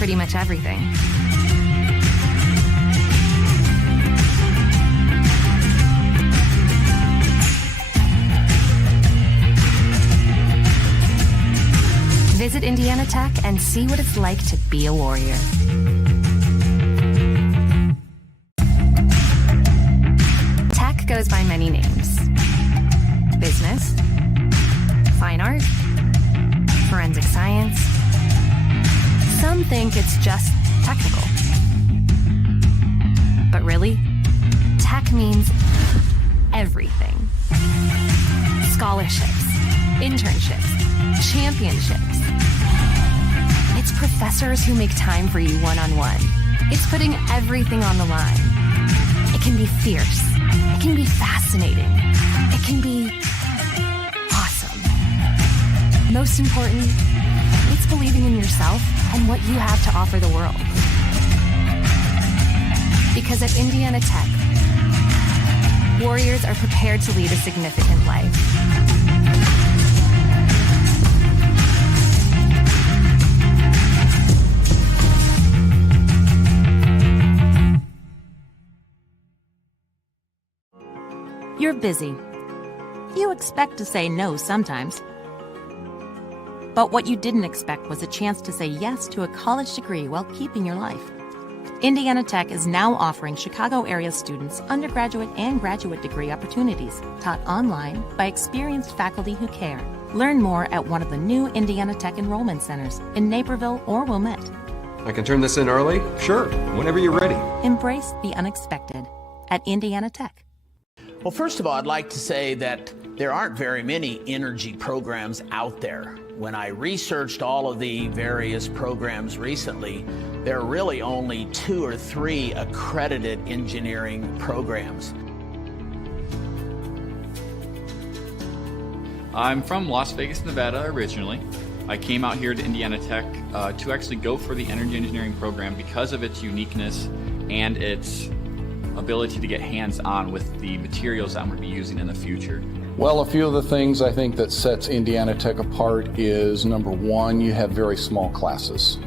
pretty much everything. Visit Indiana Tech and see what it's like to be a warrior. Tech goes by many names. Business, fine art, forensic science. Some think it's just technical. But really, tech means everything. Scholarships, internships, championships. It's professors who make time for you one-on-one. It's putting everything on the line. It can be fierce. It can be fascinating. It can be awesome. Most important, it's believing in yourself and what you have to offer the world. Because at Indiana Tech, warriors are prepared to lead a significant life. You're busy. You expect to say no sometimes. But what you didn't expect was a chance to say yes to a college degree while keeping your life. Indiana Tech is now offering Chicago area students undergraduate and graduate degree opportunities taught online by experienced faculty who care. Learn more at one of the new Indiana Tech enrollment centers in Naperville or Wilmette. I can turn this in early? Sure, whenever you're ready. Embrace the unexpected at Indiana Tech. Well, first of all, I'd like to say that there aren't very many energy programs out there. When I researched all of the various programs recently, there are really only 2 or 3 accredited engineering programs. I'm from Las Vegas, Nevada originally. I came out here to Indiana Tech to actually go for the energy engineering program because of its uniqueness and its ability to get hands-on with the materials that I'm going to be using in the future. Well, a few of the things I think that sets Indiana Tech apart is, number one, you have very small classes.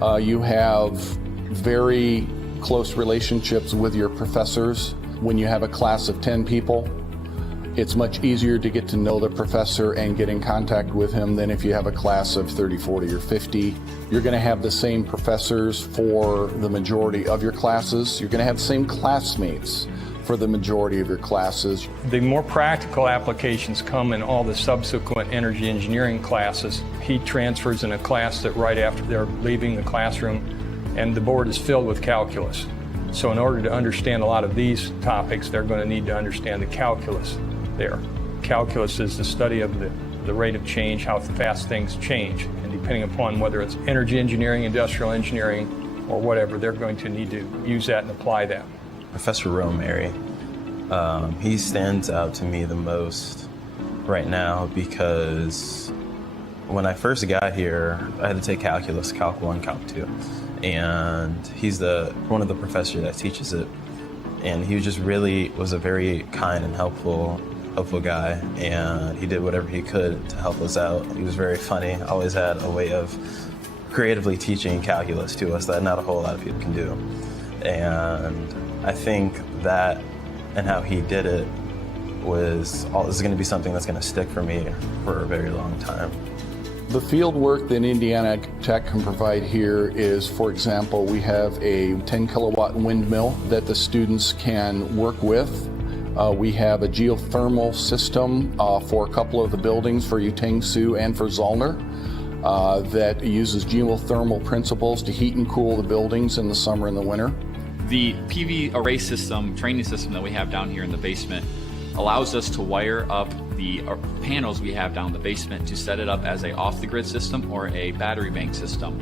You have very close relationships with your professors. When you have a class of 10 people, it's much easier to get to know the professor and get in contact with him than if you have a class of 30, 40, or 50. You're going to have the same professors for the majority of your classes. You're going to have the same classmates for the majority of your classes. The more practical applications come in all the subsequent energy engineering classes. Heat transfers in a class that right after they're leaving the classroom, and the board is filled with calculus. So in order to understand a lot of these topics, they're going to need to understand the calculus there. Calculus is the study of the rate of change, how fast things change, and depending upon whether it's energy engineering, industrial engineering, or whatever, they're going to need to use that and apply that. Professor Romary, he stands out to me the most right now because when I first got here, I had to take calculus, Calc 1, Calc 2, and he's one of the professors that teaches it, and he just really was a very kind and helpful guy, and he did whatever he could to help us out. He was very funny, always had a way of creatively teaching calculus to us that not a whole lot of people can do. And I think that and how he did it is going to be something that's going to stick for me for a very long time. The field work that Indiana Tech can provide here is, for example, we have a 10 kilowatt windmill that the students can work with. We have a geothermal system for a couple of the buildings for Utang-Sioux and for Zollner that uses geothermal principles to heat and cool the buildings in the summer and the winter. The PV array system, training system that we have down here in the basement allows us to wire up the panels we have down in the basement to set it up as a off-the-grid system or a battery bank system,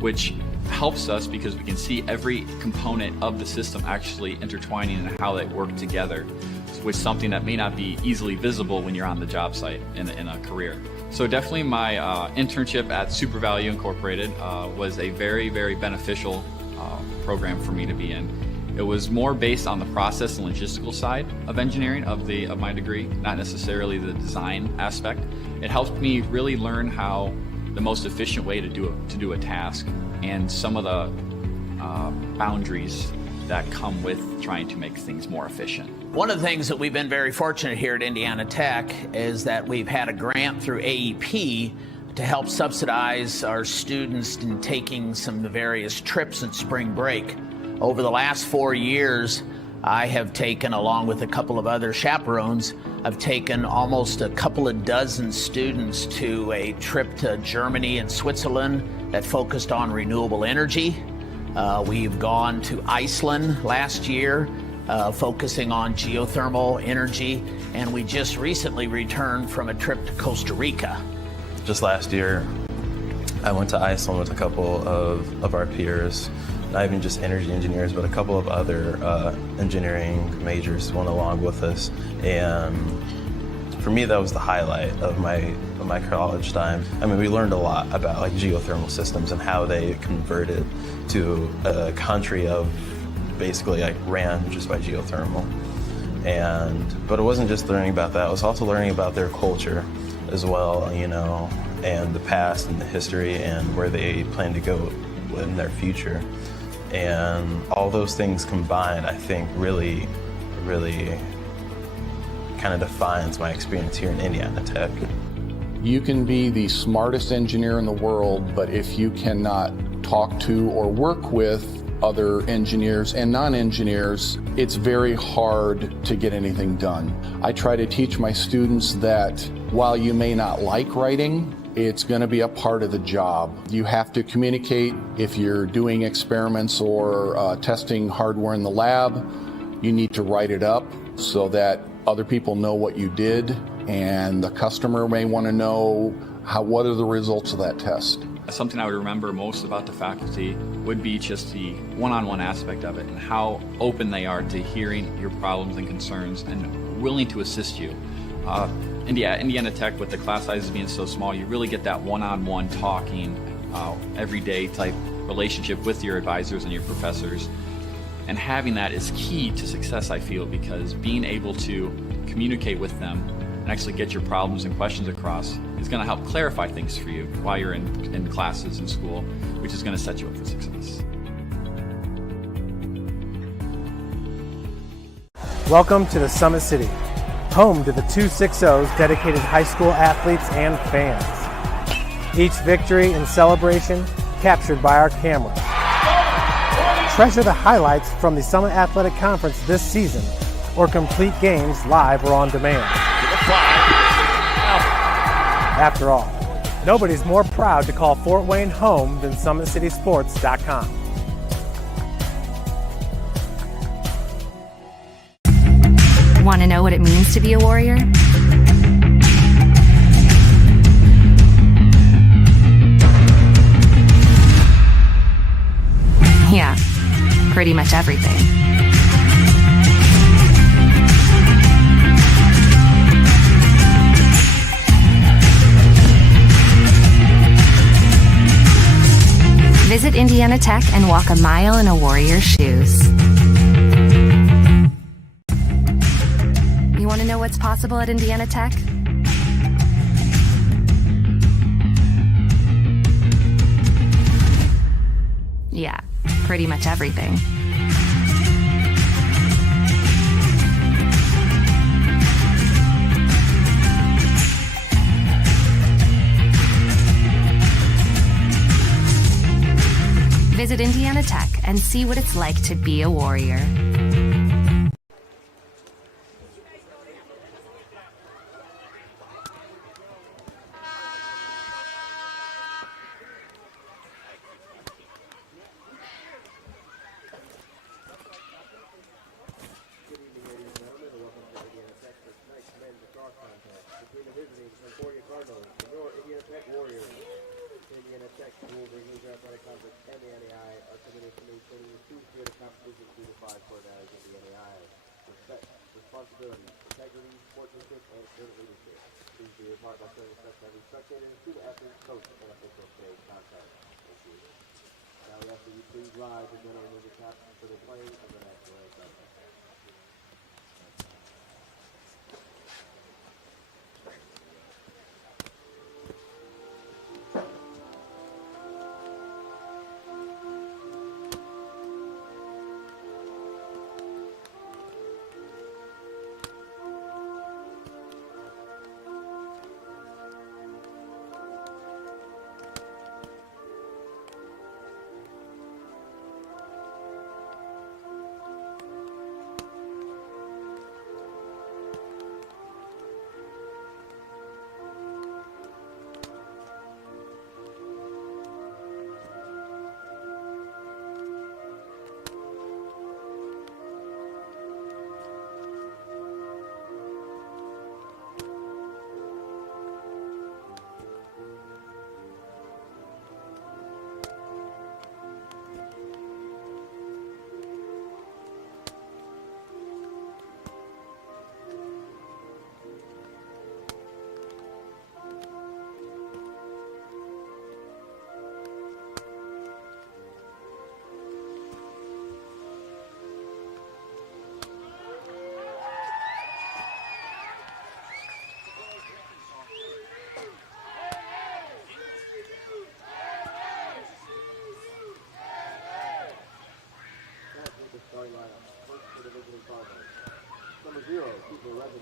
which helps us because we can see every component of the system actually intertwining and how they work together, which is something that may not be easily visible when you're on the job site in a career. So definitely my internship at Super Value Incorporated was a very, very beneficial program for me to be in. It was more based on the process and logistical side of engineering of my degree, not necessarily the design aspect. It helped me really learn how the most efficient way to do a task and some of the boundaries that come with trying to make things more efficient. One of the things that we've been very fortunate here at Indiana Tech is that we've had a grant through AEP to help subsidize our students in taking some of the various trips in spring break. Over the last 4 years, I have taken, along with a couple of other chaperones, I've taken almost a couple of dozen students to a trip to Germany and Switzerland that focused on renewable energy. We've gone to Iceland last year, focusing on geothermal energy, and we just recently returned from a trip to Costa Rica. Just last year, I went to Iceland with a couple of our peers, not even just energy engineers, but a couple of other engineering majors went along with us. And for me, that was the highlight of my college time. I mean, we learned a lot about like geothermal systems and how they converted to a country of basically like ran just by geothermal. But it wasn't just learning about that, it was also learning about their culture as well, you know, and the past and the history and where they plan to go in their future. And all those things combined, I think, really kind of defines my experience here in Indiana Tech. You can be the smartest engineer in the world, but if you cannot talk to or work with other engineers and non-engineers, it's very hard to get anything done. I try to teach my students that while you may not like writing, it's going to be a part of the job. You have to communicate. If you're doing experiments or testing hardware in the lab, you need to write it up so that other people know what you did, and the customer may want to know what are the results of that test. Something I would remember most about the faculty would be just the one-on-one aspect of it and how open they are to hearing your problems and concerns and willing to assist you. Indiana Tech, with the class sizes being so small, you really get that one-on-one talking, everyday type relationship with your advisors and your professors. And having that is key to success, I feel, because being able to communicate with them and actually get your problems and questions across is going to help clarify things for you while you're in classes in school, which is going to set you up for success. Welcome to the Summit City, home to the 260's dedicated high school athletes and fans. Each victory and celebration captured by our camera. Treasure the highlights from the Summit Athletic Conference this season, or complete games live or on demand. After all, nobody's more proud to call Fort Wayne home than SummitCitySports.com. Want to know what it means to be a warrior? Yeah, pretty much everything. Visit Indiana Tech and walk a mile in a warrior's shoes. You want to know what's possible at Indiana Tech? Yeah, pretty much everything. Visit Indiana Tech and see what it's like to be a warrior. Indiana Tech School, the New Athletic Conference, and the NAI are committed to maintaining the two-spirit of competition through the five core values of the NAI. Respect, responsibility, integrity, sportsmanship, and student leadership. Please do your part by showing respect to every spectator, student athlete, coach, and official today's contact. Thank you. Now we ask that you please rise and then remove the cap for the playing of the national anthem.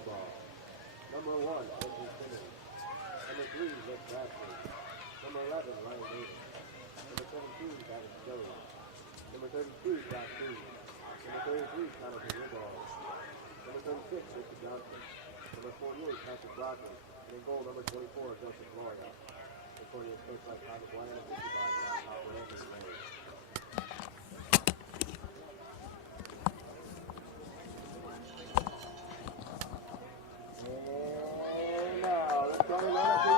ball. Number 1, Andrew Simmons. Number 3, Rick Bradford. Number 11, Ryan Davis. Number 17, Gavin Jones. Number 32, Josh Green. Number 33, Jonathan Woodall. Number 36, Richard Johnson. Number 48, Patrick Rodman. And in goal, number 24, Joseph Gloria. Concordia is coached by Todd Bland and 55 John Hopper and Ray. And now, let's go around up the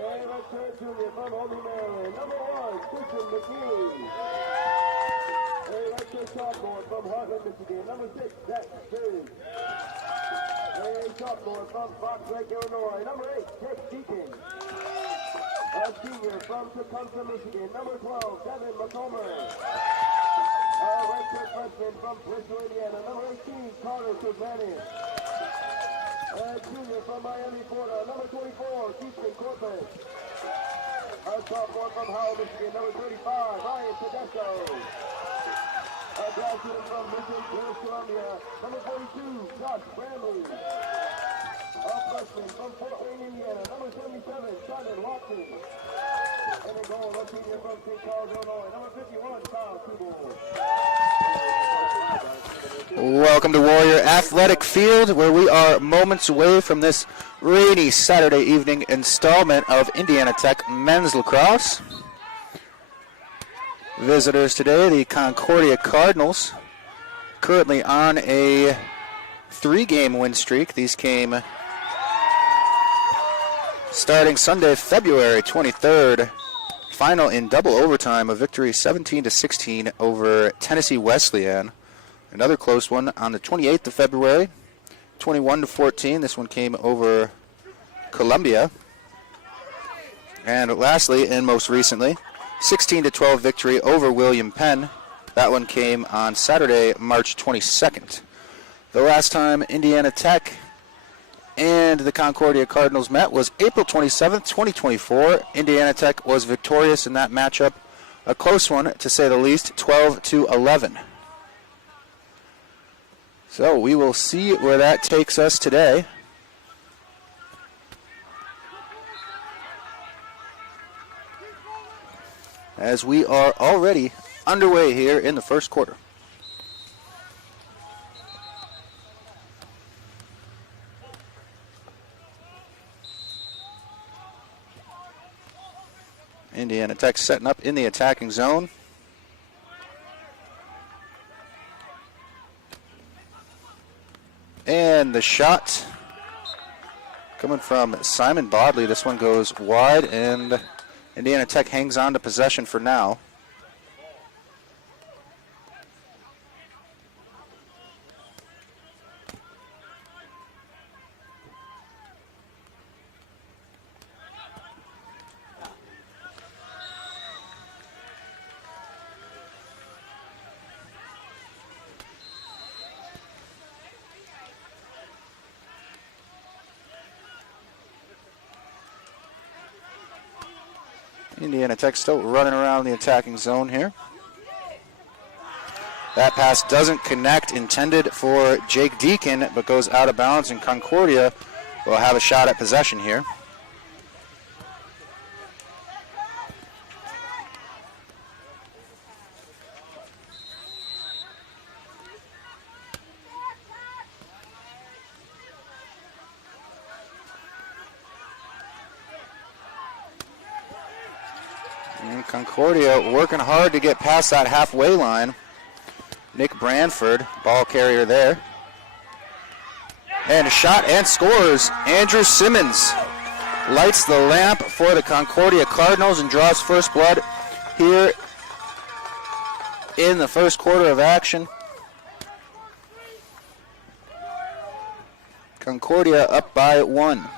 and let's turn junior from Holy Maryland. Number 1, Christian McGee. A redshirt sophomore from Heartland, Michigan. Number 6, Zach Biggs. A sophomore from Fox Lake, Illinois. Number 8, Jake Deacon. A senior from Tecumseh, Michigan. Number 12, Kevin McComber. A redshirt freshman from Bristol, Indiana. Number 18, Carter Suzanne. A junior from Miami, Florida. Number 24, Houston Corpus. A sophomore from Howell, Michigan. Number 35, Ryan Tedesco. A graduate from Mission, British Columbia. Number 42, Josh Bramley. A freshman from Fort Wayne, Indiana. Number 77, Simon Watson. And a goal, a senior from St. Charles, Illinois. Number 51, Kyle Kubel. Welcome to Warrior Athletic Field, where we are moments away from this rainy Saturday evening installment of Indiana Tech Men's Lacrosse. Visitors today, the Concordia Cardinals, currently on a 3-game win streak. These came starting Sunday, February 23rd. Final in double overtime, a victory 17-16 over Tennessee Wesleyan. Another close one on the 28th of February, 21-14. This one came over Columbia. And lastly, and most recently, 16-12 victory over William Penn. That one came on Saturday, March 22nd. The last time Indiana Tech and the Concordia Cardinals met was April 27th, 2024. Indiana Tech was victorious in that matchup. A close one, to say the least, 12-11. So we will see where that takes us today. As we are already underway here in the first quarter. Indiana Tech setting up in the attacking zone. And the shot coming from Simon Bodley. This one goes wide, and Indiana Tech hangs on to possession for now. Indiana Tech still running around the attacking zone here. That pass doesn't connect, intended for Jake Deacon, but goes out of bounds, and Concordia will have a shot at possession here. Concordia working hard to get past that halfway line. Nick Branford, ball carrier there. And a shot and scores. Andrew Simmons lights the lamp for the Concordia Cardinals and draws first blood here in the first quarter of action. Concordia up by 1.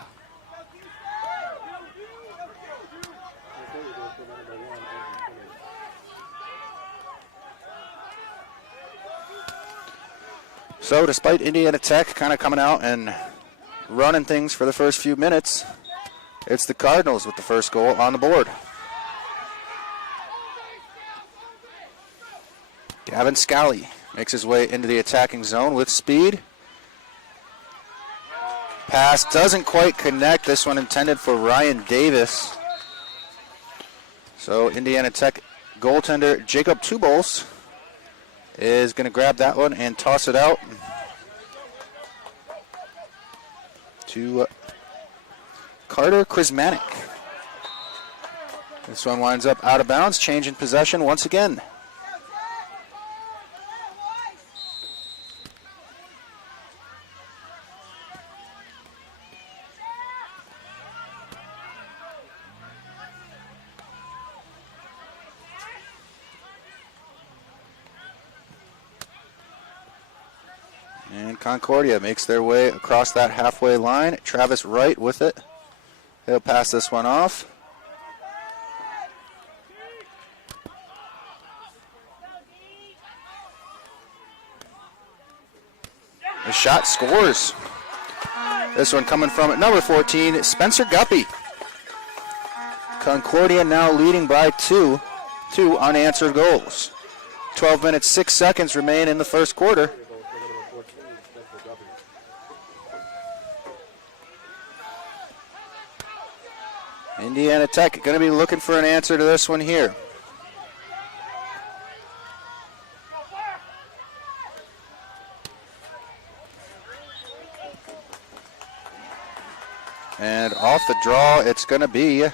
So despite Indiana Tech kind of coming out and running things for the first few minutes, it's the Cardinals with the first goal on the board. Gavin Scally Makes his way into the attacking zone with speed. Pass doesn't quite connect. This one intended for Ryan Davis. So Indiana Tech goaltender Jacob Tubols is going to grab that one and toss it out to Carter Krismanek. This one winds up out of bounds, change in possession once again. And Concordia makes their way across that halfway line. Travis Wright with it. He'll pass this one off. The shot scores. This one coming from number 14, Spencer Guppy. Concordia now leading by two unanswered goals. 12 minutes, 6 seconds remain in the first quarter. Indiana Tech going to be looking for an answer to this one here. And off the draw, it's going to be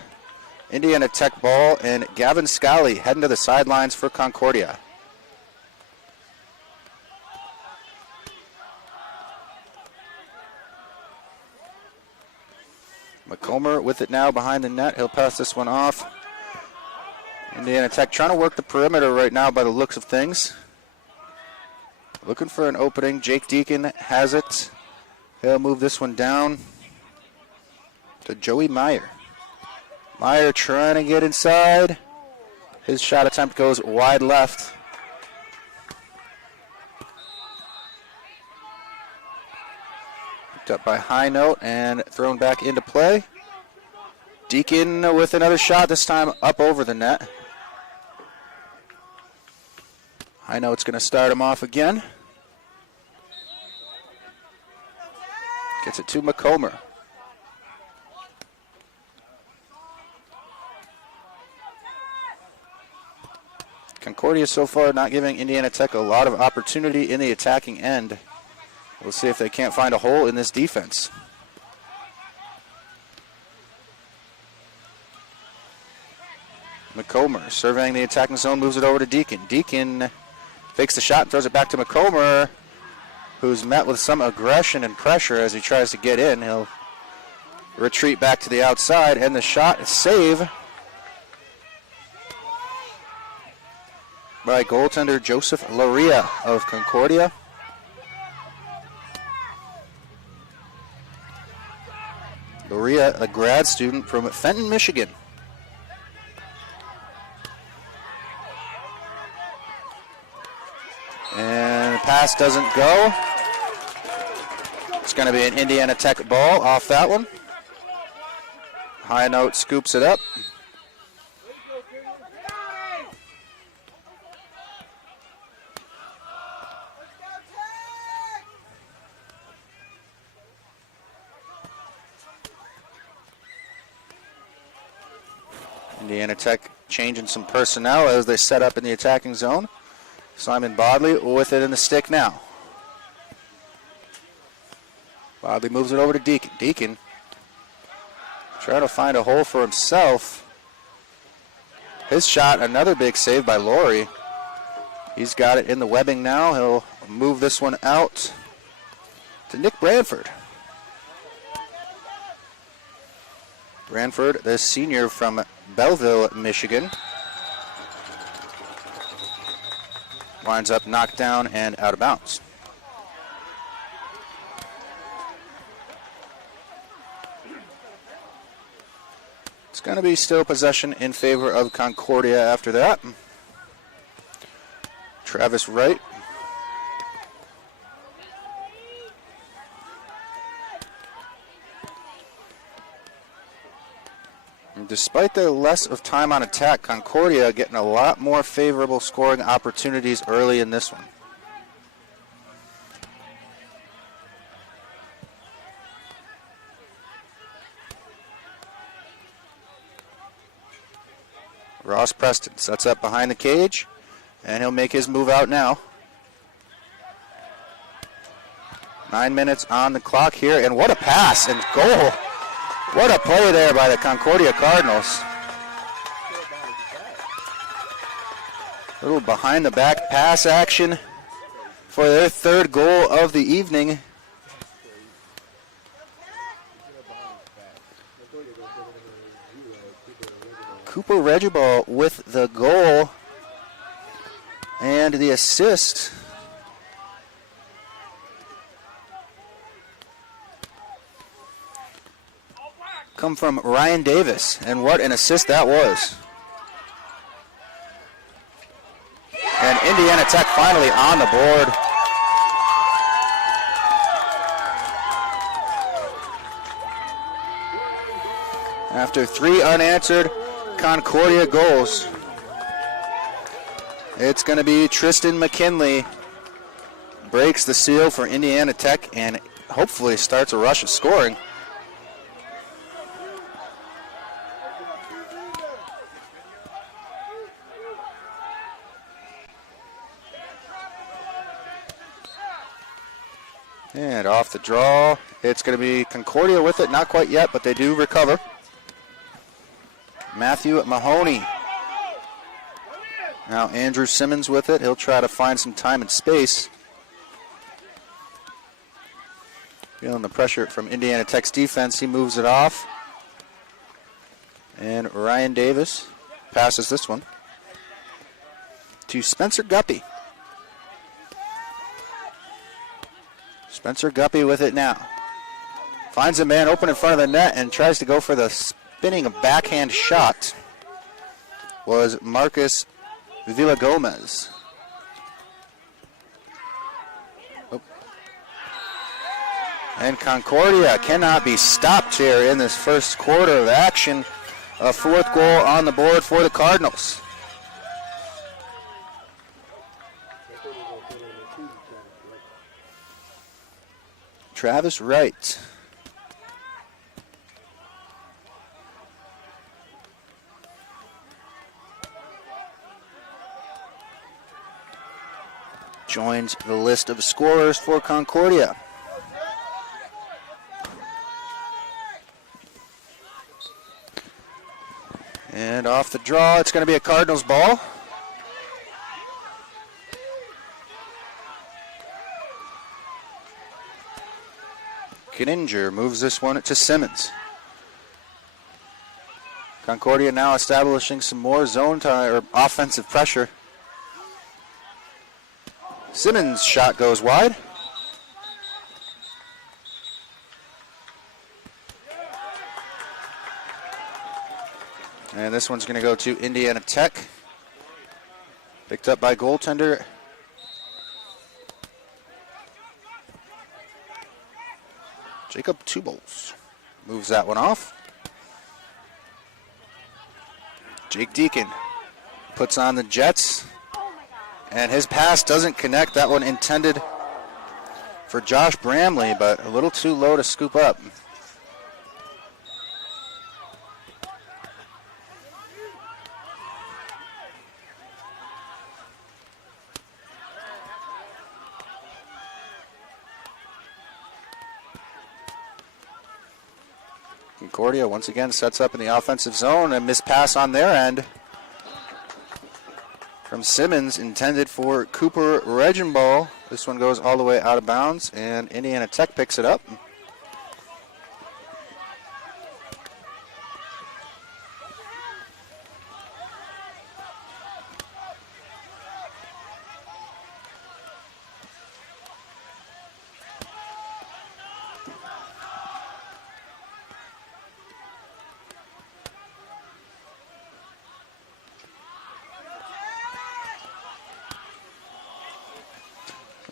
Indiana Tech ball, and Gavin Scally heading to the sidelines for Concordia. McComber with it now behind the net. He'll pass this one off. Indiana Tech trying to work the perimeter right now by the looks of things. Looking for an opening. Jake Deacon has it. He'll move this one down to Joey Meyer. Meyer trying to get inside. His shot attempt goes wide left. Picked up by High Note and thrown back into play. Deacon with another shot, this time up over the net. High Note's going to start him off again. Gets it to McComber. Concordia so far not giving Indiana Tech a lot of opportunity in the attacking end. We'll see if they can't find a hole in this defense. McComber surveying the attacking zone, moves it over to Deacon. Deacon fakes the shot and throws it back to McComber, who's met with some aggression and pressure as he tries to get in. He'll retreat back to the outside, and the shot is save by goaltender Joseph Laria of Concordia. Laria, a grad student from Fenton, Michigan. And the pass doesn't go. It's going to be an Indiana Tech ball off that one. High Note scoops it up. Indiana Tech changing some personnel as they set up in the attacking zone. Simon Bodley with it in the stick now. Bodley moves it over to Deacon. Deacon trying to find a hole for himself. His shot, another big save by Laurie. He's got it in the webbing now. He'll move this one out to Nick Branford. Branford, the senior from Belleville, Michigan. Winds up knocked down and out of bounds. It's going to be still possession in favor of Concordia after that. Travis Wright. Despite their less of time on attack, Concordia getting a lot more favorable scoring opportunities early in this one. Ross Preston sets up behind the cage, and he'll make his move out now. 9 minutes on the clock here, and what a pass and goal. What a play there by the Concordia Cardinals. Little behind the back pass action for their third goal of the evening. Cooper Regibald with the goal and the assist. Come from Ryan Davis, and what an assist that was. And Indiana Tech finally on the board. After 3 unanswered Concordia goals, it's going to be Tristan McKinley. Breaks the seal for Indiana Tech and hopefully starts a rush of scoring. And off the draw, it's going to be Concordia with it. Not quite yet, but they do recover. Matthew Mahoney. Now Andrew Simmons with it. He'll try to find some time and space. Feeling the pressure from Indiana Tech's defense, he moves it off. And Ryan Davis passes this one to Spencer Guppy. Spencer Guppy with it now. Finds a man open in front of the net and tries to go for the spinning backhand shot. Was Marcus Villagomez. Oh. And Concordia cannot be stopped here in this first quarter of action. A 4th goal on the board for the Cardinals. Travis Wright. Joins the list of scorers for Concordia. And off the draw, it's going to be a Cardinals ball. Kninger moves this one to Simmons. Concordia now establishing some more zone time or offensive pressure. Simmons' shot goes wide. And this one's going to go to Indiana Tech. Picked up by goaltender Jacob Tubles. Moves that one off. Jake Deacon puts on the Jets. And his pass doesn't connect. That one intended for Josh Bramley, but a little too low to scoop up. Concordia once again sets up in the offensive zone. A missed pass on their end from Simmons, intended for Cooper Regenball. This one goes all the way out of bounds, and Indiana Tech picks it up.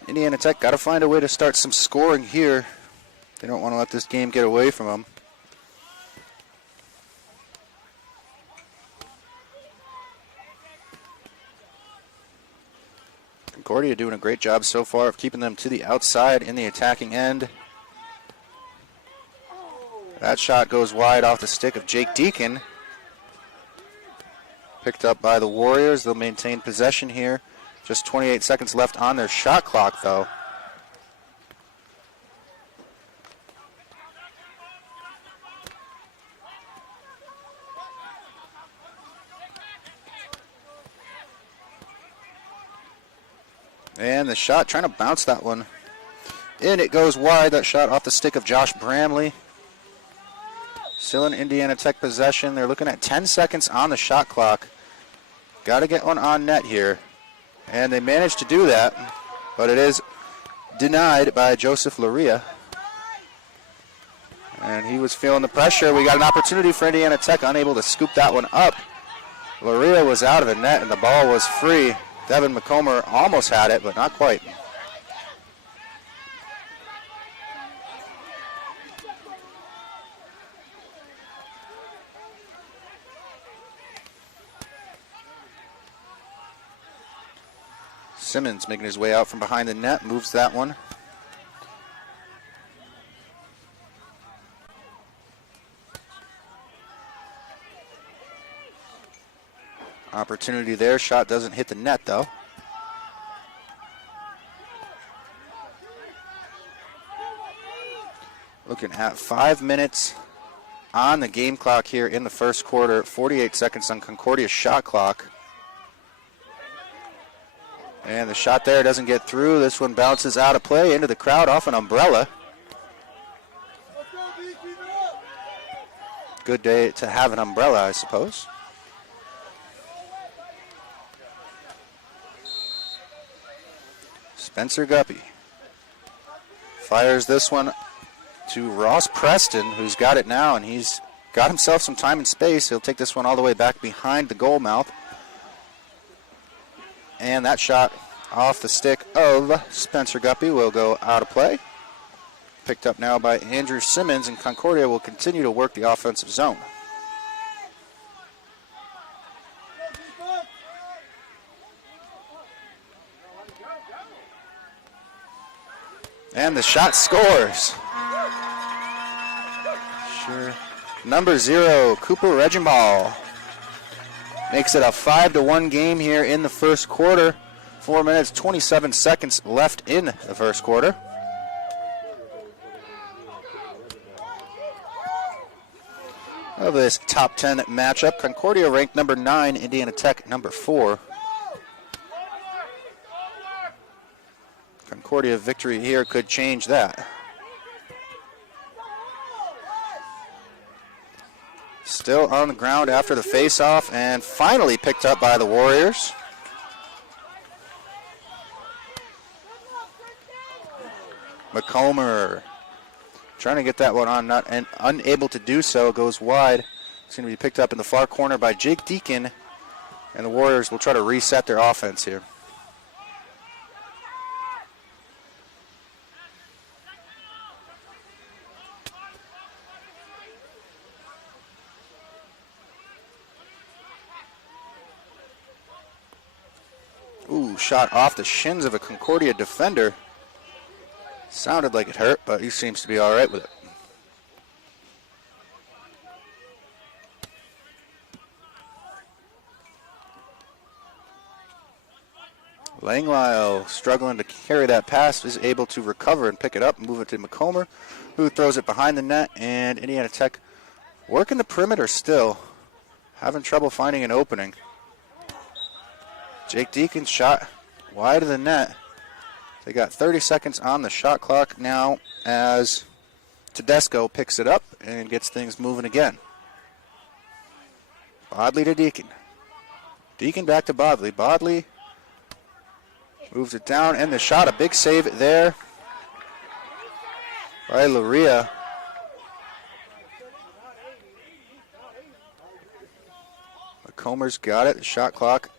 Indiana Tech got to find a way to start some scoring here. They don't want to let this game get away from them. Concordia doing a great job so far of keeping them to the outside in the attacking end. That shot goes wide off the stick of Jake Deacon. Picked up by the Warriors. They'll maintain possession here. Just 28 seconds left on their shot clock, though. And the shot, trying to bounce that one. In it goes wide. That shot off the stick of Josh Bramley. Still in Indiana Tech possession. They're looking at 10 seconds on the shot clock. Got to get one on net here. And they managed to do that, but it is denied by Joseph Luria. And he was feeling the pressure. We got an opportunity for Indiana Tech, unable to scoop that one up. Luria was out of the net, and the ball was free. Devin McComber almost had it, but not quite. Simmons making his way out from behind the net, moves that one. Opportunity there, shot doesn't hit the net though. Looking at 5 minutes on the game clock here in the first quarter, 48 seconds on Concordia's shot clock. And the shot there doesn't get through. This one bounces out of play into the crowd off an umbrella. Good day to have an umbrella, I suppose. Spencer Guppy fires this one to Ross Preston, who's got it now, and he's got himself some time and space. He'll take this one all the way back behind the goal mouth. And that shot off the stick of Spencer Guppy will go out of play. Picked up now by Andrew Simmons, and Concordia will continue to work the offensive zone. And the shot scores. Sure. Number 0, Cooper Regenball. Makes it a 5-1 game here in the first quarter. 4 minutes, 27 seconds left in the first quarter. Of this top 10 matchup, Concordia ranked number 9, Indiana Tech number 4. Concordia victory here could change that. Still on the ground after the face-off, and finally picked up by the Warriors. McComber trying to get that one on, and unable to do so, goes wide. It's going to be picked up in the far corner by Jake Deacon, and the Warriors will try to reset their offense here. Ooh, shot off the shins of a Concordia defender. Sounded like it hurt, but he seems to be all right with it. Langlisle struggling to carry that pass, is able to recover and pick it up, move it to McComber, who throws it behind the net, and Indiana Tech working the perimeter still, having trouble finding an opening. Jake Deacon's shot wide of the net. They got 30 seconds on the shot clock now as Tedesco picks it up and gets things moving again. Bodley to Deacon. Deacon back to Bodley. Bodley moves it down, and the shot, a big save there by Luria. McComer's got it. The shot clock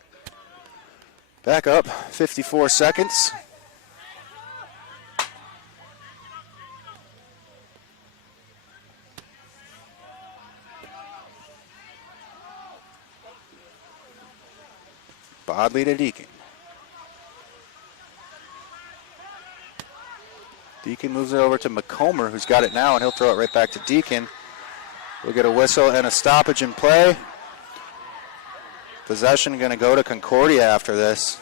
back up, 54 seconds. Bodley to Deacon. Deacon moves it over to McComber, who's got it now, and he'll throw it right back to Deacon. We'll get a whistle and a stoppage in play. Possession going to go to Concordia after this.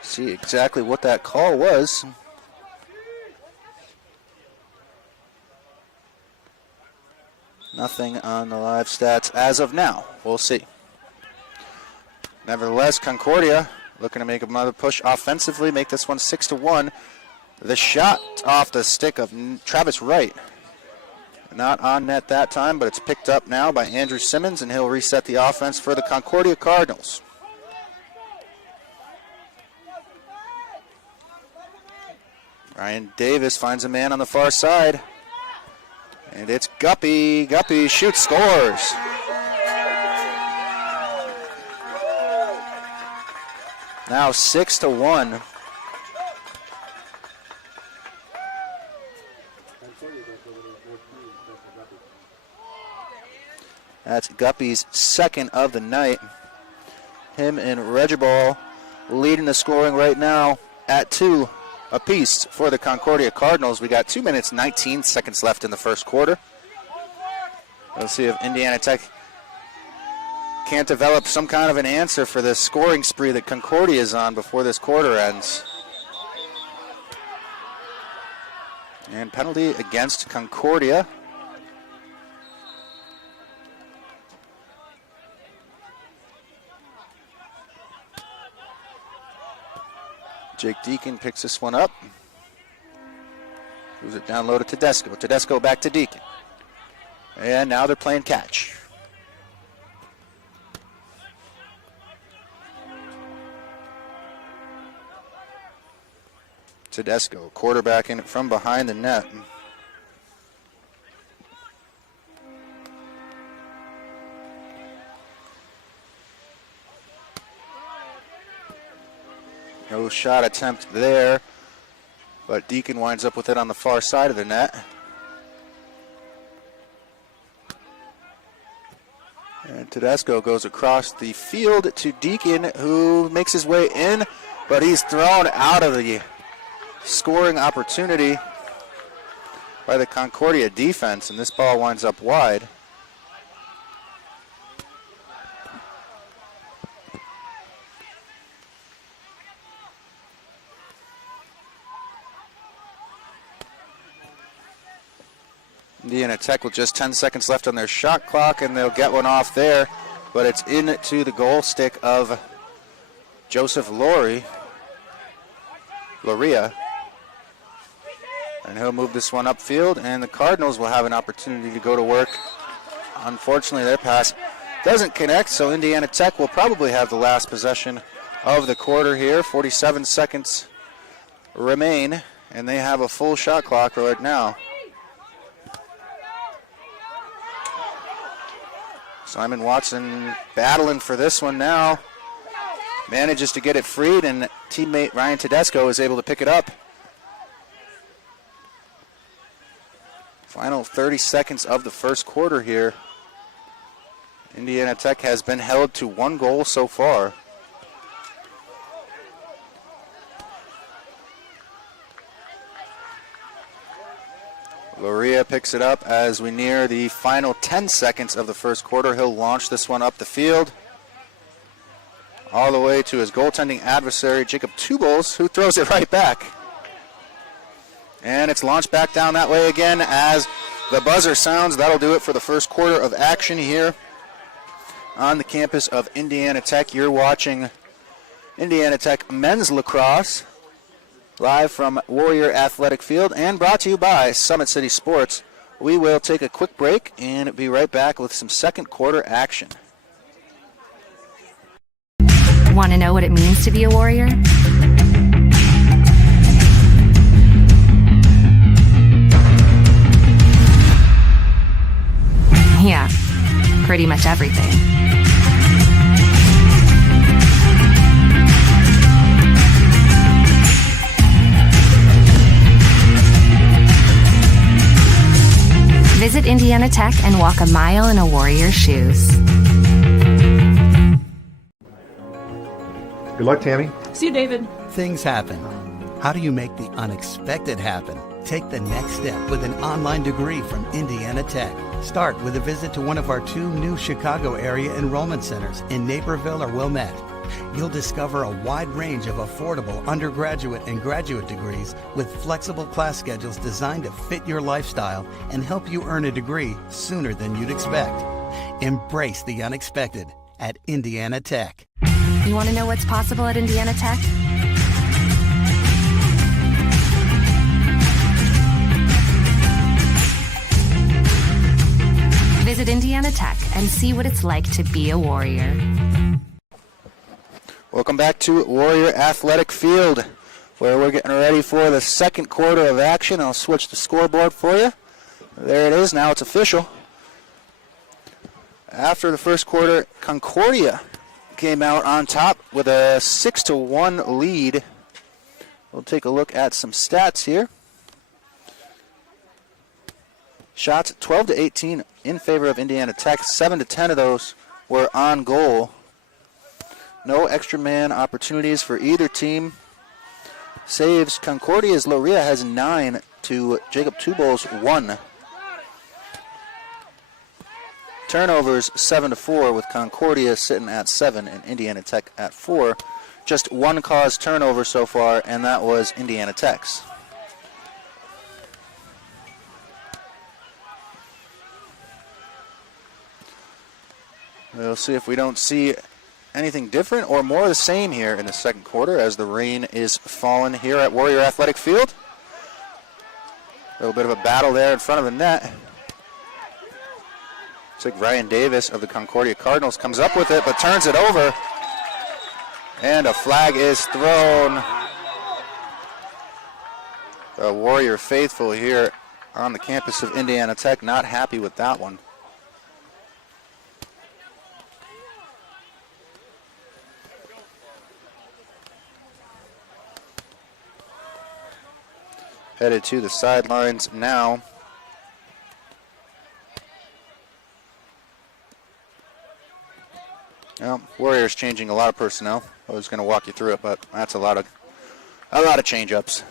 See exactly what that call was. Nothing on the live stats as of now. We'll see. Nevertheless, Concordia looking to make another push offensively, make this one 6-1. The shot off the stick of Travis Wright. Not on net that time, but it's picked up now by Andrew Simmons, and he'll reset the offense for the Concordia Cardinals. Ryan Davis finds a man on the far side. And it's Guppy. Guppy shoots, scores. Now 6-1. That's Guppy's second of the night. Him and Regibal leading the scoring right now at 2 apiece for the Concordia Cardinals. We got 2 minutes, 19 seconds left in the first quarter. Let's see if Indiana Tech can't develop some kind of an answer for the scoring spree that Concordia is on before this quarter ends. And penalty against Concordia. Jake Deacon picks this one up. Moves it down low to Tedesco. Tedesco back to Deacon. And now they're playing catch. Tedesco quarterbacking from behind the net. No shot attempt there, but Deacon winds up with it on the far side of the net. And Tedesco goes across the field to Deacon, who makes his way in, but he's thrown out of the scoring opportunity by the Concordia defense, and this ball winds up wide. Indiana Tech with just 10 seconds left on their shot clock, and they'll get one off there, but it's into the goal stick of Joseph Loria, and he'll move this one upfield, and the Cardinals will have an opportunity to go to work. Unfortunately, their pass doesn't connect, so Indiana Tech will probably have the last possession of the quarter here. 47 seconds remain, and they have a full shot clock right now. Simon Watson battling for this one now. Manages to get it freed, and teammate Ryan Tedesco is able to pick it up. Final 30 seconds of the first quarter here. Indiana Tech has been held to 1 goal so far. Loria picks it up as we near the final 10 seconds of the first quarter. He'll launch this one up the field, all the way to his goaltending adversary, Jacob Tubles, who throws it right back. And it's launched back down that way again as the buzzer sounds. That'll do it for the first quarter of action here on the campus of Indiana Tech. You're watching Indiana Tech men's lacrosse live from Warrior Athletic Field and brought to you by Summit City Sports. We will take a quick break and be right back with some second quarter action. Want to know what it means to be a warrior? Yeah, pretty much everything. Visit Indiana Tech and walk a mile in a warrior's shoes. Good luck, Tammy. See you, David. Things happen. How do you make the unexpected happen? Take the next step with an online degree from Indiana Tech. Start with a visit to one of our 2 new Chicago area enrollment centers in Naperville or Wilmette. You'll discover a wide range of affordable undergraduate and graduate degrees with flexible class schedules designed to fit your lifestyle and help you earn a degree sooner than you'd expect. Embrace the unexpected at Indiana Tech. You want to know what's possible at Indiana Tech? Visit Indiana Tech and see what it's like to be a Warrior. Welcome back to Warrior Athletic Field, where we're getting ready for the second quarter of action. I'll switch the scoreboard for you. There it is. Now it's official. After the first quarter, Concordia came out on top with a 6-1 lead. We'll take a look at some stats here. Shots 12-18 in favor of Indiana Tech. 7-10 of those were on goal. No extra man opportunities for either team. Saves, Concordia's Loria has 9 to Jacob Tubol's 1. Turnovers 7-4 with Concordia sitting at 7 and Indiana Tech at 4. Just one caused turnover so far, and that was Indiana Tech's. We'll see if we don't see anything different or more of the same here in the second quarter as the rain is falling here at Warrior Athletic Field. A little bit of a battle there in front of the net. Looks like Ryan Davis of the Concordia Cardinals comes up with it but turns it over. And a flag is thrown. The Warrior faithful here on the campus of Indiana Tech not happy with that one. Headed to the sidelines now. Well, Warriors changing a lot of personnel. I was going to walk you through it, but that's a lot of change-ups.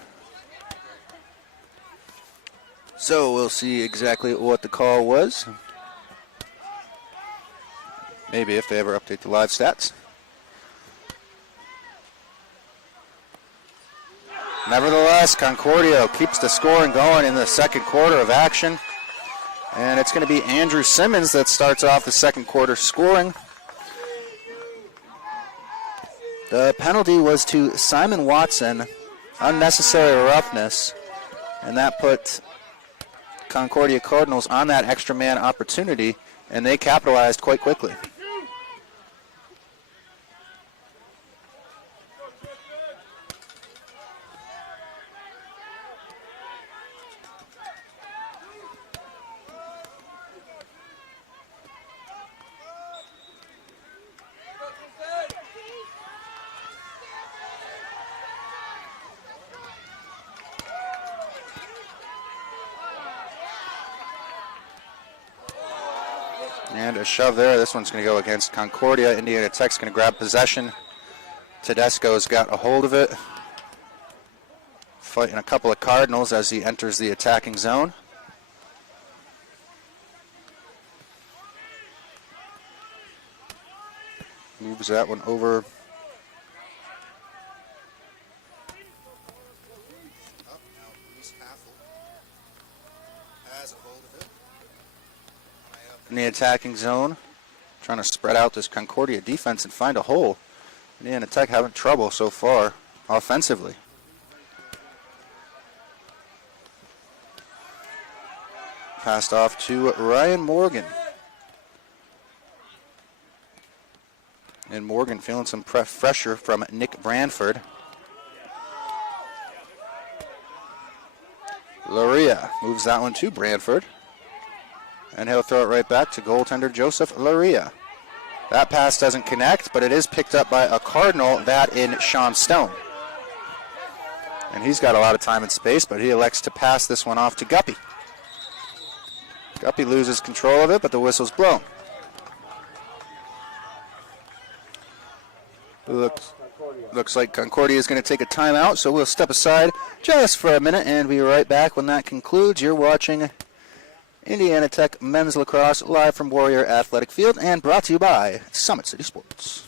So we'll see exactly what the call was. Maybe if they ever update the live stats. Nevertheless, Concordia keeps the scoring going in the second quarter of action. And it's going to be Andrew Simmons that starts off the second quarter scoring. The penalty was to Simon Watson, unnecessary roughness, and that put Concordia Cardinals on that extra man opportunity, and they capitalized quite quickly. And a shove there. This one's going to go against Concordia. Indiana Tech's going to grab possession. Tedesco's got a hold of it. Fighting a couple of Cardinals as he enters the attacking zone. Moves that one over. In the attacking zone, trying to spread out this Concordia defense and find a hole. Indiana Tech having trouble so far offensively. Passed off to Ryan Morgan. And Morgan feeling some pressure from Nick Branford. Loria moves that one to Branford. And he'll throw it right back to goaltender Joseph Loria. That pass doesn't connect, but it is picked up by a Cardinal, that in Sean Stone. And he's got a lot of time and space, but he elects to pass this one off to Guppy. Guppy loses control of it, but the whistle's blown. Looks like Concordia is going to take a timeout, so we'll step aside just for a minute and be right back when that concludes. You're watching Indiana Tech men's lacrosse live from Warrior Athletic Field and brought to you by Summit City Sports.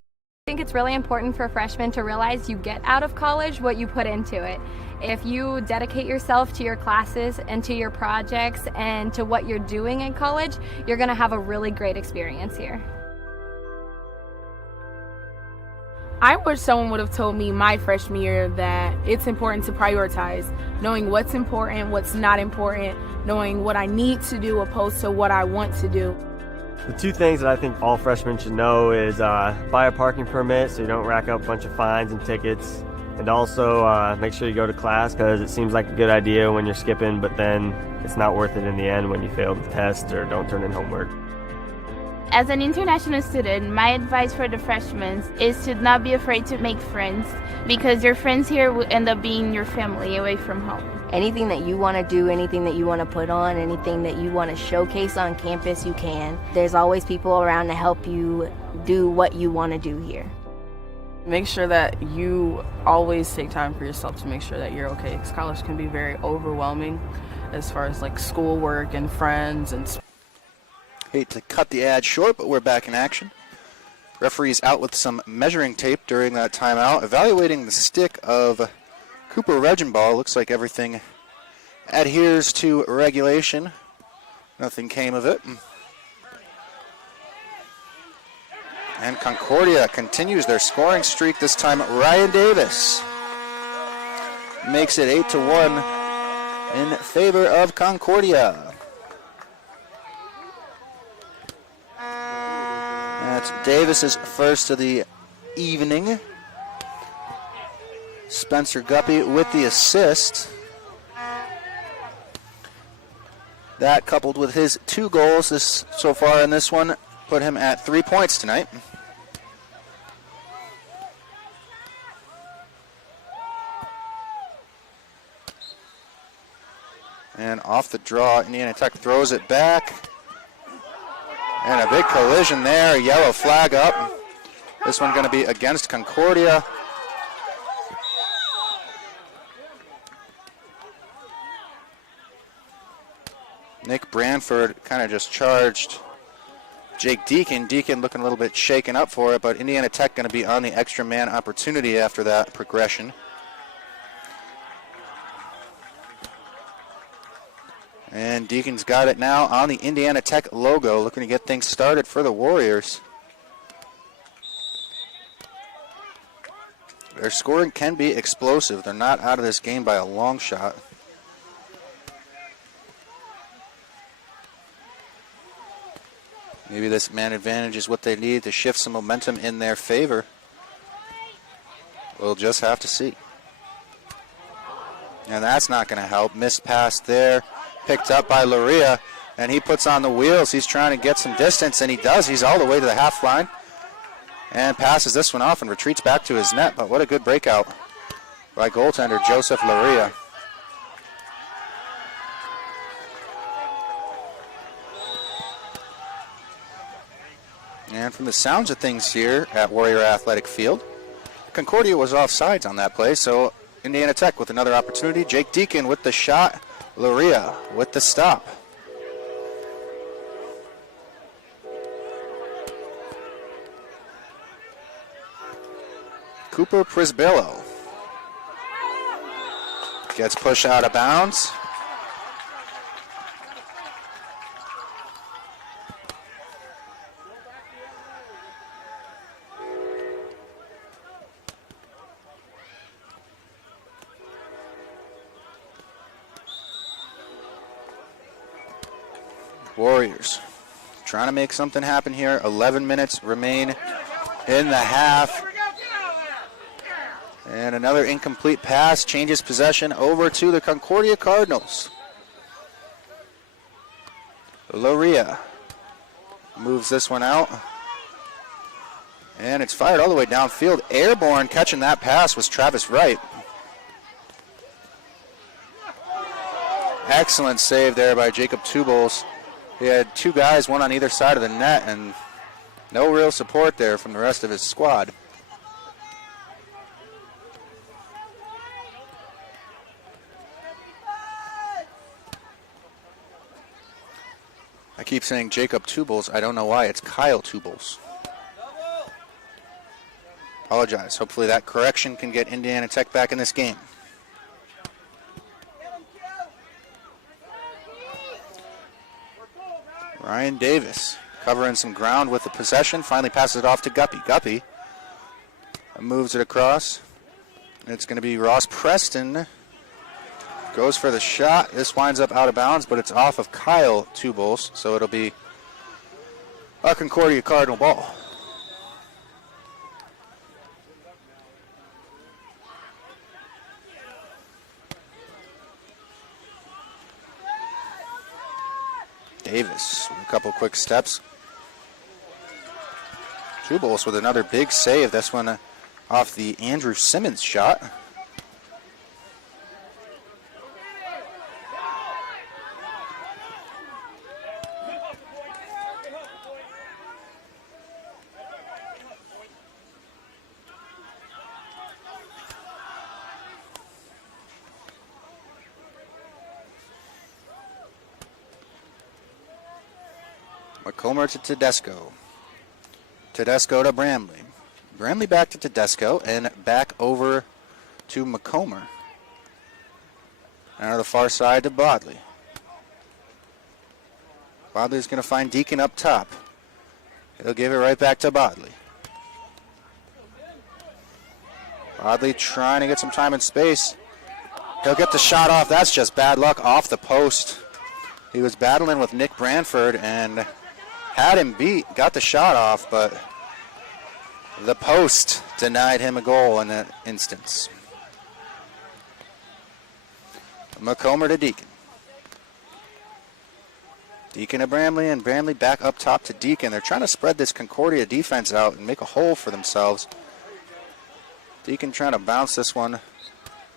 I think it's really important for freshmen to realize you get out of college what you put into it. If you dedicate yourself to your classes and to your projects and to what you're doing in college, you're going to have a really great experience here. I wish someone would have told me my freshman year that it's important to prioritize, knowing what's important, what's not important, knowing what I need to do opposed to what I want to do. The two things that I think all freshmen should know is buy a parking permit so you don't rack up a bunch of fines and tickets, and also make sure you go to class, because it seems like a good idea when you're skipping, but then it's not worth it in the end when you fail the test or don't turn in homework. As an international student, my advice for the freshmen is to not be afraid to make friends, because your friends here will end up being your family away from home. Anything that you want to do, anything that you want to put on, anything that you want to showcase on campus, you can. There's always people around to help you do what you want to do here. Make sure that you always take time for yourself to make sure that you're okay, because college can be very overwhelming as far as like schoolwork and friends and Hate to cut the ad short, but we're back in action. Referee's out with some measuring tape during that timeout, evaluating the stick of Cooper Regenball. Looks like everything adheres to regulation. Nothing came of it. And Concordia continues their scoring streak. This time Ryan Davis makes it 8-1 in favor of Concordia. That's Davis's first of the evening. Spencer Guppy with the assist. That, coupled with his 2 goals so far in this one, put him at 3 points tonight. And off the draw, Indiana Tech throws it back. And a big collision there, yellow flag up. This one going to be against Concordia. Nick Branford kind of just charged Jake Deacon. Deacon looking a little bit shaken up for it, but Indiana Tech going to be on the extra man opportunity after that progression. And Deacon's got it now on the Indiana Tech logo, looking to get things started for the Warriors. Their scoring can be explosive. They're not out of this game by a long shot. Maybe this man advantage is what they need to shift some momentum in their favor. We'll just have to see. And that's not going to help. Missed pass there. Picked up by Luria, and he puts on the wheels. He's trying to get some distance, and he does. He's all the way to the half line and passes this one off and retreats back to his net. But what a good breakout by goaltender Joseph Luria. And from the sounds of things here at Warrior Athletic Field, Concordia was offsides on that play, so Indiana Tech with another opportunity. Jake Deacon with the shot. Luria with the stop. Cooper Prisbillo gets pushed out of bounds. Warriors trying to make something happen here. 11 minutes remain in the half. And another incomplete pass changes possession over to the Concordia Cardinals. Luria moves this one out. And it's fired all the way downfield. Airborne catching that pass was Travis Wright. Excellent save there by Jacob Tubles. He had 2 guys, one on either side of the net, and no real support there from the rest of his squad. keep saying Jacob Tubles. I don't know why. It's Kyle Tubles. Apologize. Hopefully that correction can get Indiana Tech back in this game. Ryan Davis covering some ground with the possession. Finally passes it off to Guppy. Guppy moves it across. It's going to be Ross Preston. Goes for the shot. This winds up out of bounds, but it's off of Kyle Tubles, so it'll be a Concordia Cardinal ball. Davis with a couple quick steps. Tubles with another big save. This one off the Andrew Simmons shot. McComber to Tedesco. Tedesco to Bramley. Bramley back to Tedesco and back over to McComber. Now to the far side to Bodley. Bodley's going to find Deacon up top. He'll give it right back to Bodley. Bodley trying to get some time and space. He'll get the shot off. That's just bad luck off the post. He was battling with Nick Branford and had him beat, got the shot off, but the post denied him a goal in that instance. McComber to Deacon. Deacon to Bramley, and Bramley back up top to Deacon. They're trying to spread this Concordia defense out and make a hole for themselves. Deacon trying to bounce this one.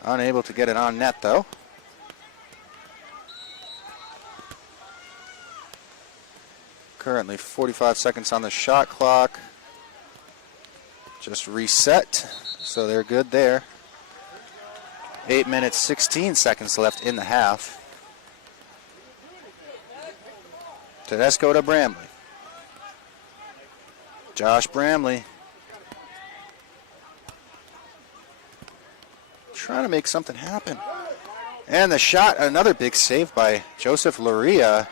Unable to get it on net, though. Currently 45 seconds on the shot clock. Just reset, so they're good there. 8 minutes, 16 seconds left in the half. Tedesco to Bramley. Josh Bramley trying to make something happen. And the shot, another big save by Joseph Luria.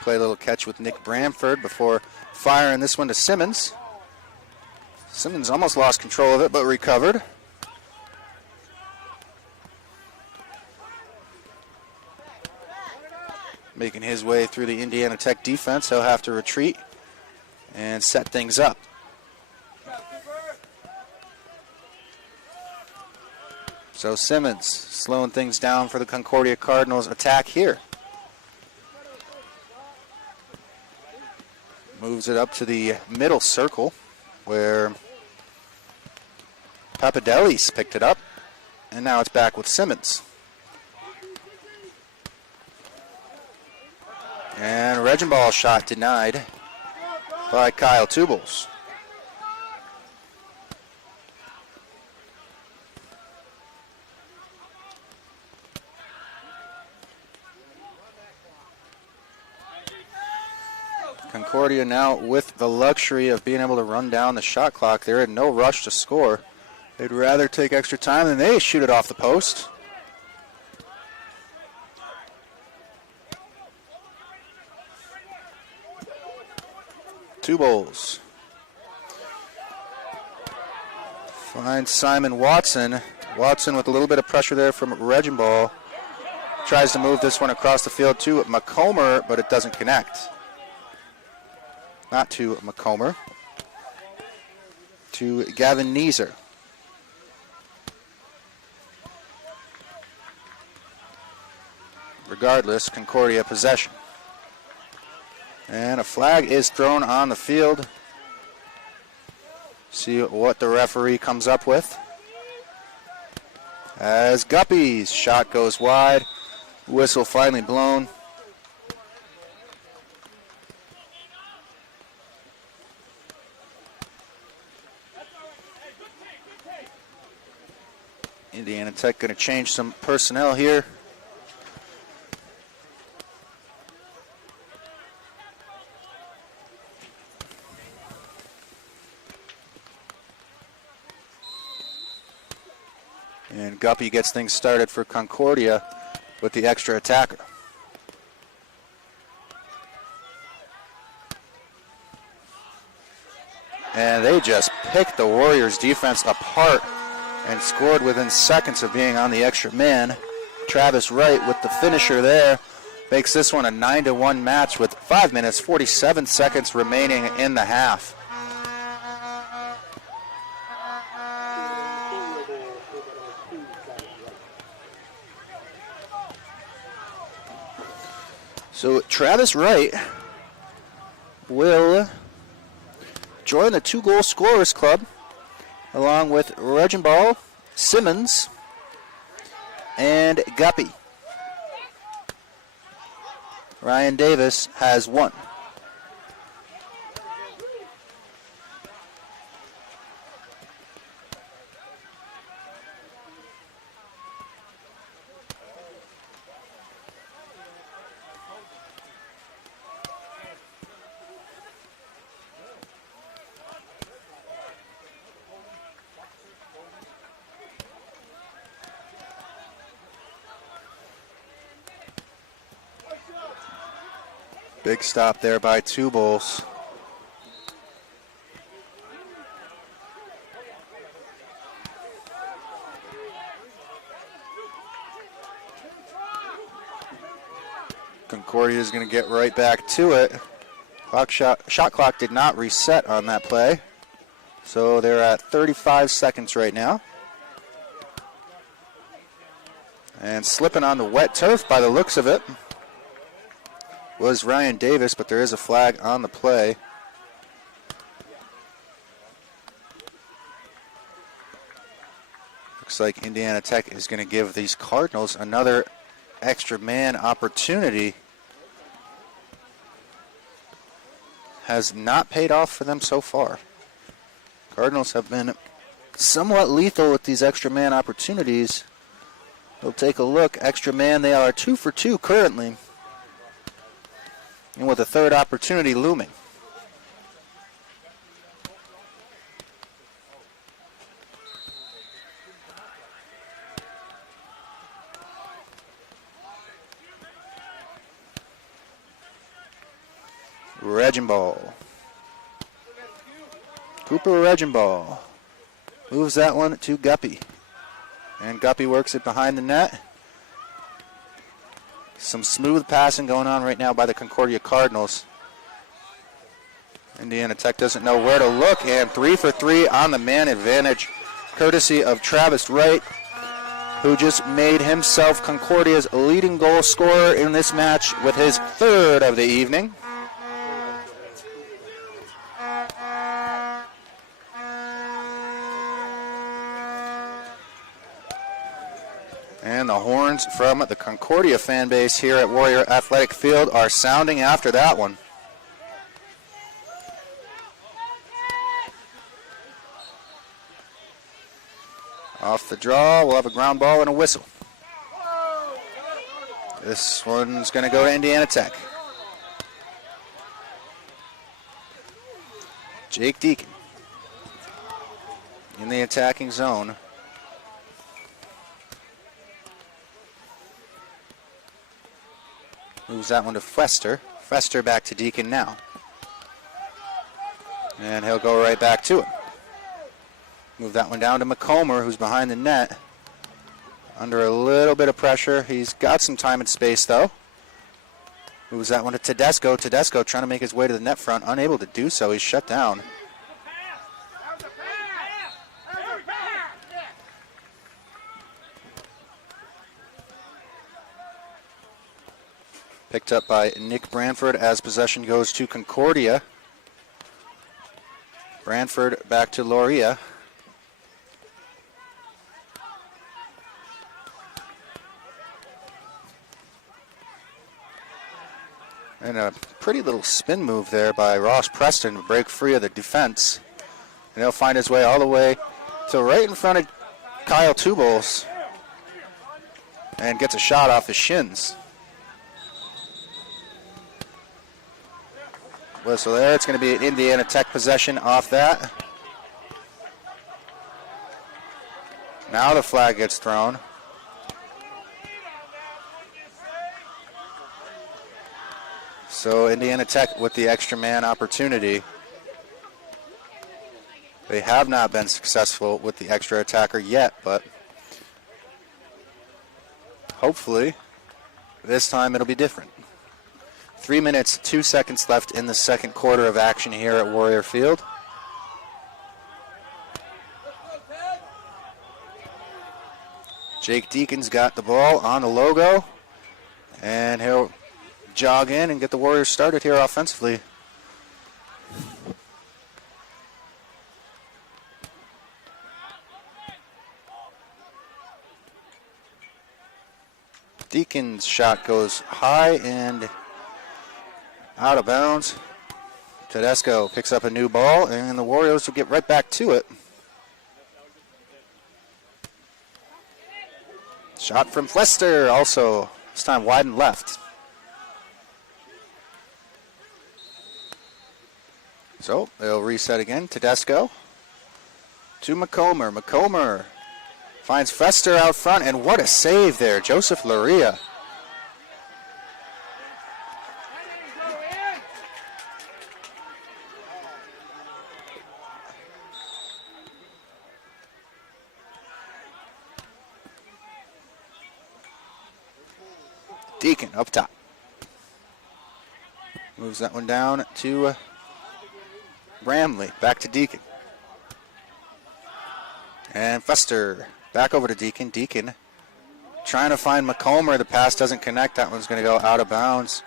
Play a little catch with Nick Bramford before firing this one to Simmons. Simmons almost lost control of it, but recovered. Making his way through the Indiana Tech defense. He'll have to retreat and set things up. So Simmons slowing things down for the Concordia Cardinals attack here. Moves it up to the middle circle where Papadelis picked it up. And now it's back with Simmons. And Regenball shot denied by Kyle Tubles. Concordia now with the luxury of being able to run down the shot clock. They're in no rush to score. They'd rather take extra time than they shoot it off the post. Tubles finds Simon Watson. Watson with a little bit of pressure there from Regenball. Tries to move this one across the field to McComber, but it doesn't connect. Not to McComber. To Gavin Neeser. Regardless, Concordia possession. And a flag is thrown on the field. See what the referee comes up with. As Guppy's shot goes wide. Whistle finally blown. Indiana Tech going to change some personnel here. And Guppy gets things started for Concordia with the extra attacker. And they just picked the Warriors defense apart and scored within seconds of being on the extra man. Travis Wright with the finisher there makes this one a 9-1 match with 5 minutes, 47 seconds remaining in the half. So Travis Wright will join the 2-goal scorers club along with Reginball, Simmons, and Guppy. Ryan Davis has 1. Big stop there by Two Bulls. Concordia is going to get right back to it. Shot clock did not reset on that play. So they're at 35 seconds right now. And slipping on the wet turf by the looks of it was Ryan Davis, but there is a flag on the play. Looks like Indiana Tech is going to give these Cardinals another extra man opportunity. Has not paid off for them so far. Cardinals have been somewhat lethal with these extra man opportunities. We'll take a look. Extra man, they are 2 for 2 currently, and with a third opportunity looming. Reginball. Cooper Reginball moves that one to Guppy. And Guppy works it behind the net. Some smooth passing going on right now by the Concordia Cardinals. Indiana Tech doesn't know where to look, and 3 for 3 on the man advantage, courtesy of Travis Wright, who just made himself Concordia's leading goal scorer in this match with his third of the evening. And the horns from the Concordia fan base here at Warrior Athletic Field are sounding after that one. Off the draw, we'll have a ground ball and a whistle. This one's going to go to Indiana Tech. Jake Deacon in the attacking zone. Moves that one to Fester. Fester back to Deacon now. And he'll go right back to it. Move that one down to McComber, who's behind the net. Under a little bit of pressure. He's got some time and space, though. Moves that one to Tedesco. Tedesco trying to make his way to the net front. Unable to do so. He's shut down. Picked up by Nick Branford as possession goes to Concordia. Branford back to Loria. And a pretty little spin move there by Ross Preston to break free of the defense. And he'll find his way all the way to right in front of Kyle Tubles and gets a shot off his shins. Whistle there. It's going to be an Indiana Tech possession off that. Now the flag gets thrown. So Indiana Tech with the extra man opportunity. They have not been successful with the extra attacker yet, but hopefully this time it'll be different. 3 minutes, 2 seconds left in the second quarter of action here at Warrior Field. Jake Deacon's got the ball on the logo, and he'll jog in and get the Warriors started here offensively. Deacon's shot goes high and out of bounds. Tedesco picks up a new ball, and the Warriors will get right back to it. Shot from Flester, also this time wide and left. So they'll reset again. Tedesco to McComber. McComber finds Fester out front, and what a save there. Joseph Laria. Deacon up top. Moves that one down to Bramley. Back to Deacon. And Fester back over to Deacon. Deacon trying to find McComber. The pass doesn't connect. That one's going to go out of bounds.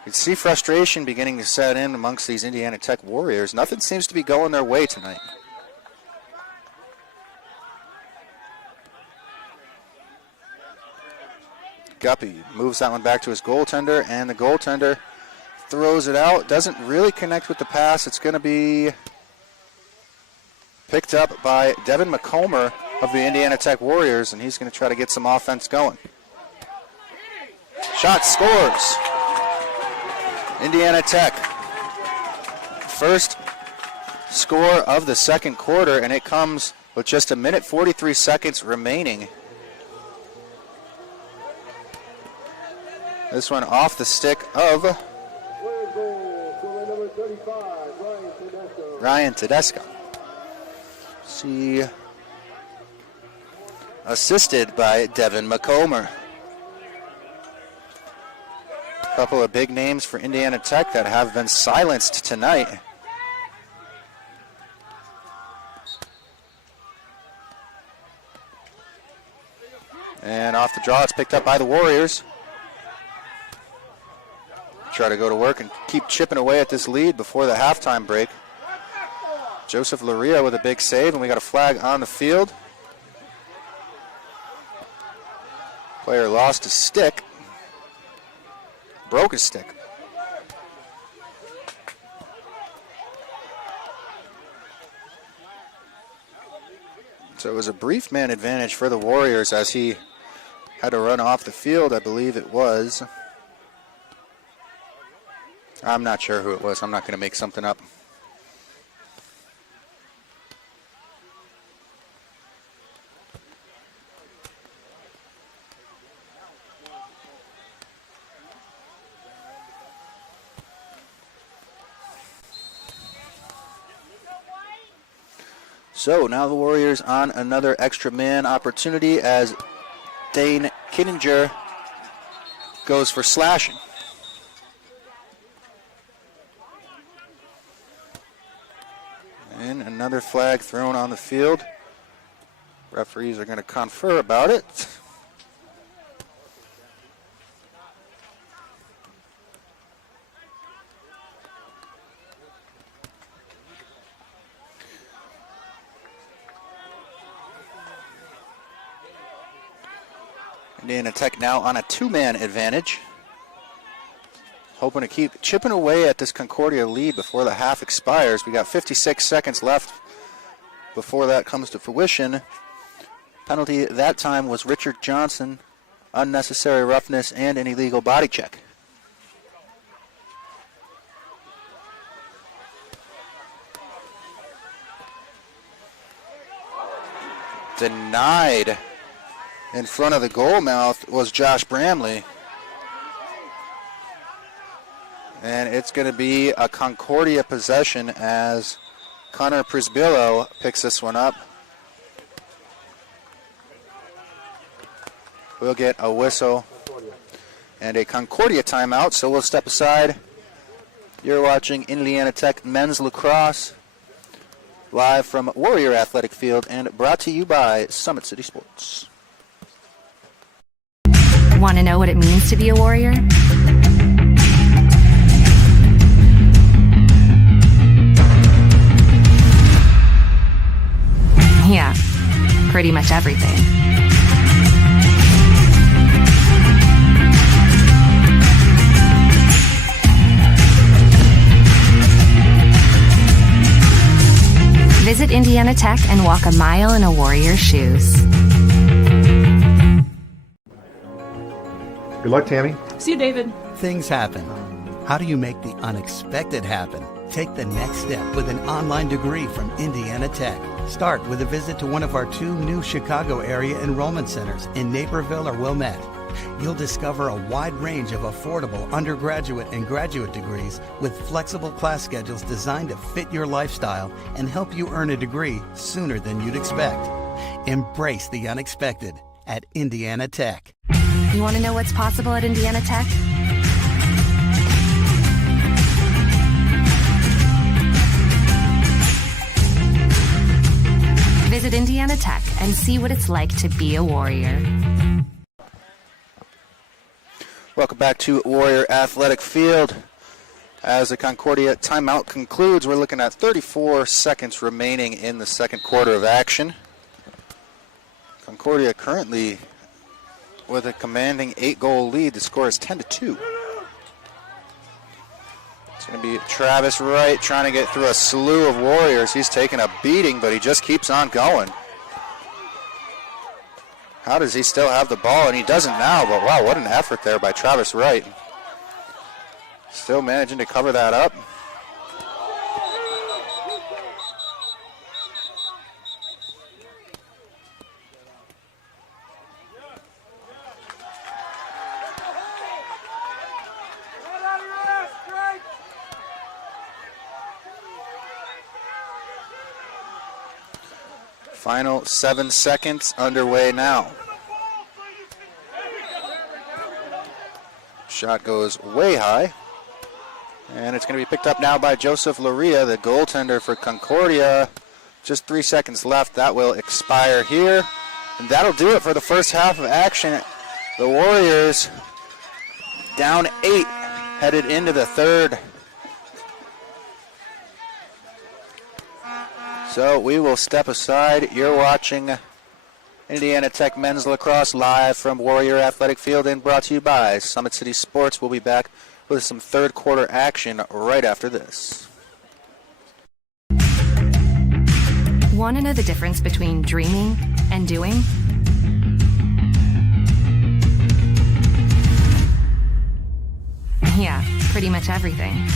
You can see frustration beginning to set in amongst these Indiana Tech Warriors. Nothing seems to be going their way tonight. Guppy moves that one back to his goaltender, and the goaltender throws it out. Doesn't really connect with the pass. It's going to be picked up by Devin McComber of the Indiana Tech Warriors, and he's going to try to get some offense going. Shot scores. Indiana Tech. First score of the second quarter, and it comes with just 1:43 remaining. This one off the stick of Ryan Tedesco. See, assisted by Devin McComber. A couple of big names for Indiana Tech that have been silenced tonight. And off the draw, it's picked up by the Warriors. Try to go to work and keep chipping away at this lead before the halftime break. Joseph Laria with a big save, and we got a flag on the field. Player lost his stick. Broke his stick. So it was a brief man advantage for the Warriors as he had to run off the field, I believe it was. I'm not sure who it was. I'm not going to make something up. So now the Warriors on another extra man opportunity as Dane Kittinger goes for slashing. And another flag thrown on the field. Referees are going to confer about it. Indiana Tech now on a two-man advantage. Hoping to keep chipping away at this Concordia lead before the half expires. We got 56 seconds left before that comes to fruition. Penalty that time was Richard Johnson, unnecessary roughness and an illegal body check. Denied in front of the goal mouth was Josh Bramley. And it's going to be a Concordia possession as Connor Prisbillo picks this one up. We'll get a whistle and a Concordia timeout, so we'll step aside. You're watching Indiana Tech Men's Lacrosse live from Warrior Athletic Field and brought to you by Summit City Sports. Want to know what it means to be a Warrior? Yeah, pretty much everything. Visit Indiana Tech and walk a mile in a Warrior's shoes. Good luck, Tammy. See you, David. Things happen. How do you make the unexpected happen? Take the next step with an online degree from Indiana Tech. Start with a visit to one of our 2 new Chicago area enrollment centers in Naperville or Wilmette. You'll discover a wide range of affordable undergraduate and graduate degrees with flexible class schedules designed to fit your lifestyle and help you earn a degree sooner than you'd expect. Embrace the unexpected at Indiana Tech. You want to know what's possible at Indiana Tech? Visit Indiana Tech and see what it's like to be a Warrior. Welcome back to Warrior Athletic Field. As the Concordia timeout concludes, we're looking at 34 seconds remaining in the second quarter of action. Concordia currently with a commanding 8-goal lead. The score is 10-2. It's going to be Travis Wright trying to get through a slew of Warriors. He's taking a beating, but he just keeps on going. How does he still have the ball? And he doesn't now, but wow, what an effort there by Travis Wright. Still managing to cover that up. Final 7 seconds underway now. Shot goes way high. And it's going to be picked up now by Joseph Laria, the goaltender for Concordia. Just 3 seconds left. That will expire here. And that'll do it for the first half of action. The Warriors down 8, headed into the third. So we will step aside. You're watching Indiana Tech Men's Lacrosse live from Warrior Athletic Field and brought to you by Summit City Sports. We'll be back with some third quarter action right after this. Want to know the difference between dreaming and doing? Yeah, pretty much everything.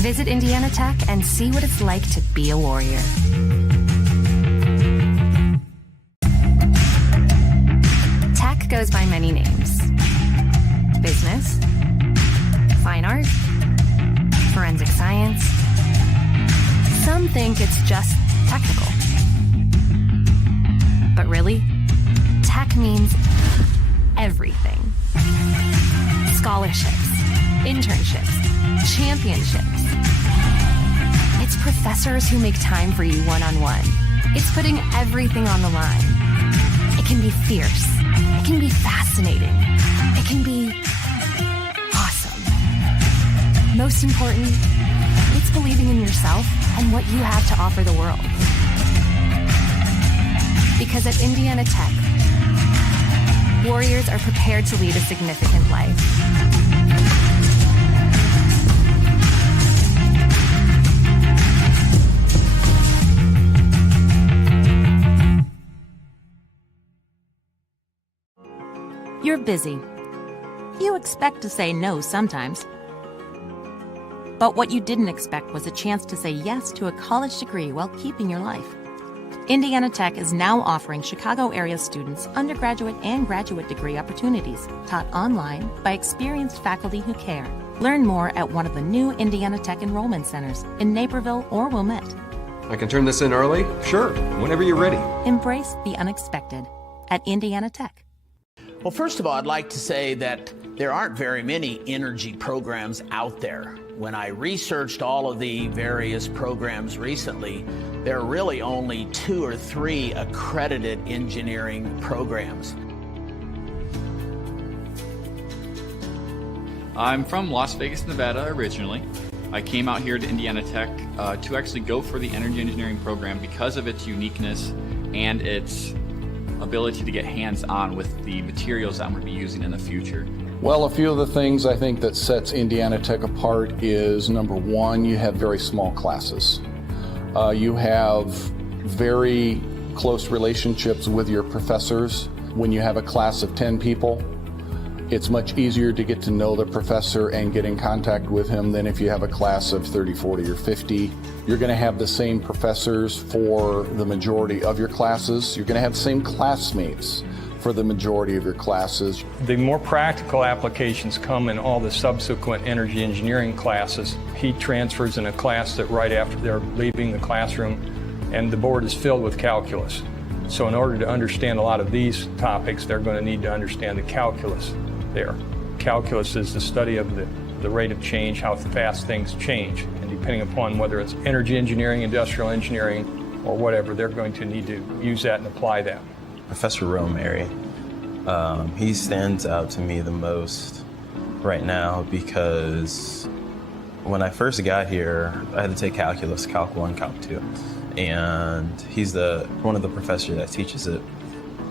Visit Indiana Tech and see what it's like to be a Warrior. Tech goes by many names. Business, fine art, forensic science. Some think it's just technical. But really, tech means everything. Scholarships, internships, championships. It's professors who make time for you one-on-one. It's putting everything on the line. It can be fierce. It can be fascinating. It can be awesome. Most important, it's believing in yourself and what you have to offer the world. Because at Indiana Tech, Warriors are prepared prepared to lead a significant life. You're busy. You expect to say no sometimes. But what you didn't expect was a chance to say yes to a college degree while keeping your life. Indiana Tech is now offering Chicago area students undergraduate and graduate degree opportunities taught online by experienced faculty who care. Learn more at one of the new Indiana Tech enrollment centers in Naperville or Wilmette. I can turn this in early? Sure, whenever you're ready. Embrace the unexpected at Indiana Tech. Well, first of all, I'd like to say that there aren't very many energy programs out there. When I researched all of the various programs recently, there are really only 2 or 3 accredited engineering programs. I'm from Las Vegas, Nevada originally. I came out here to Indiana Tech to actually go for the energy engineering program because of its uniqueness and its ability to get hands-on with the materials that I'm going to be using in the future. Well, a few of the things I think that sets Indiana Tech apart is, number one, you have very small classes. You have very close relationships with your professors. When you have a class of 10 people, it's much easier to get to know the professor and get in contact with him than if you have a class of 30, 40, or 50. You're going to have the same professors for the majority of your classes. You're going to have the same classmates for the majority of your classes. The more practical applications come in all the subsequent energy engineering classes. Heat transfers in a class that right after they're leaving the classroom, and the board is filled with calculus. So in order to understand a lot of these topics, they're going to need to understand the calculus there. Calculus is the study of the rate of change, how fast things change. And depending upon whether it's energy engineering, industrial engineering, or whatever, they're going to need to use that and apply that. Professor Romary, he stands out to me the most right now because when I first got here, I had to take calculus, Calc 1, Calc 2. And he's one of the professors that teaches it.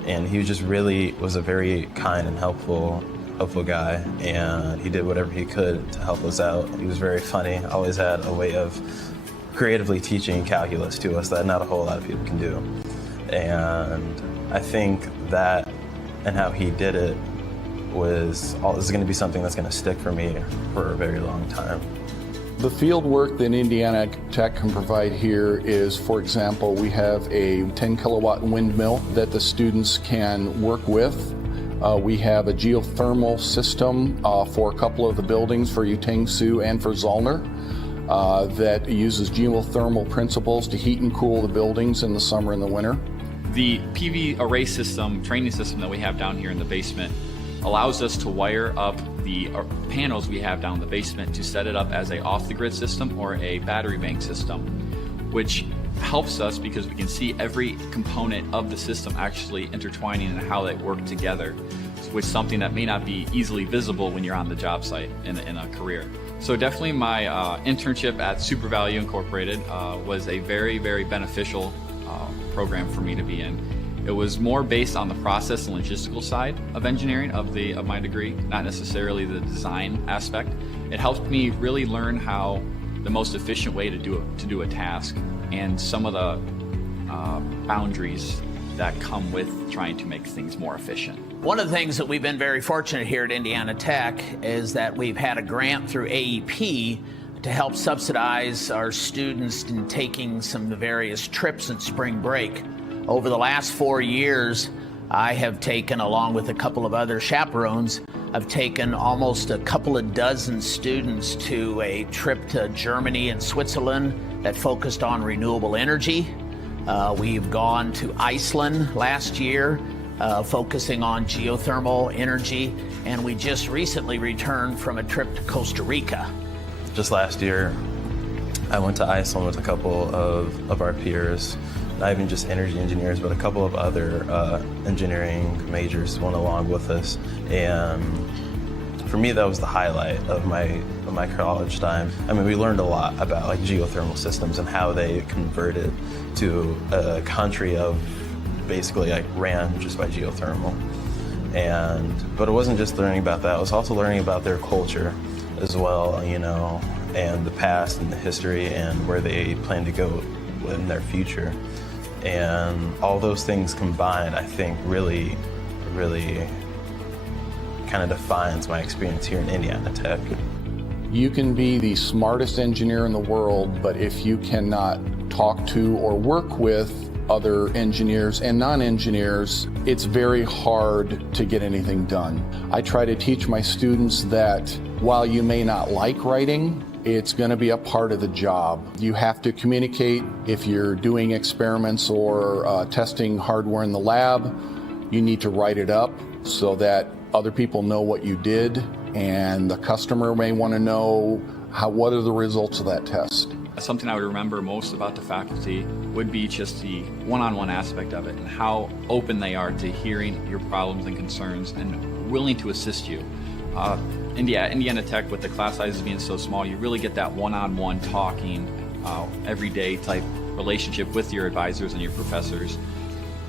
And he was a very kind and helpful guy, and he did whatever he could to help us out. He was very funny, always had a way of creatively teaching calculus to us that not a whole lot of people can do. And I think that and how he did it is going to be something that's going to stick for me for a very long time. The field work that Indiana Tech can provide here is, for example, we have a 10 kilowatt windmill that the students can work with. We have a geothermal system for a couple of the buildings, for Utang-Sioux and for Zollner, that uses geothermal principles to heat and cool the buildings in the summer and the winter. The PV array system, training system that we have down here in the basement allows us to wire up the panels we have down in the basement to set it up as a off-the-grid system or a battery bank system, which helps us because we can see every component of the system actually intertwining and how they work together, which is something that may not be easily visible when you're on the job site in a career. So definitely my internship at Super Value Incorporated was a very, very beneficial program for me to be in. It was more based on the process and logistical side of engineering of my degree, not necessarily the design aspect. It helped me really learn how the most efficient way to do a task and some of the boundaries that come with trying to make things more efficient. One of the things that we've been very fortunate here at Indiana Tech is that we've had a grant through AEP to help subsidize our students in taking some of the various trips in spring break. Over the last 4 years, I have taken, along with a couple of other chaperones, I've taken almost a couple of dozen students to a trip to Germany and Switzerland that focused on renewable energy. We've gone to Iceland last year, focusing on geothermal energy, and we just recently returned from a trip to Costa Rica. Just last year, I went to Iceland with a couple of our peers, not even just energy engineers, but a couple of other engineering majors went along with us. And for me, that was the highlight of my college time. I mean, we learned a lot about like geothermal systems and how they converted to a country of basically like ran just by geothermal. But it wasn't just learning about that, I was also learning about their culture as well, you know, and the past and the history and where they plan to go in their future. And all those things combined, I think, really kind of defines my experience here in Indiana Tech. You can be the smartest engineer in the world, but if you cannot talk to or work with other engineers and non-engineers, it's very hard to get anything done. I try to teach my students that while you may not like writing, it's going to be a part of the job. You have to communicate. If you're doing experiments or testing hardware in the lab, you need to write it up so that other people know what you did, and the customer may want to know what are the results of that test. Something I would remember most about the faculty would be just the one-on-one aspect of it and how open they are to hearing your problems and concerns and willing to assist you. Indiana Tech, with the class sizes being so small, you really get that one-on-one talking, everyday type relationship with your advisors and your professors.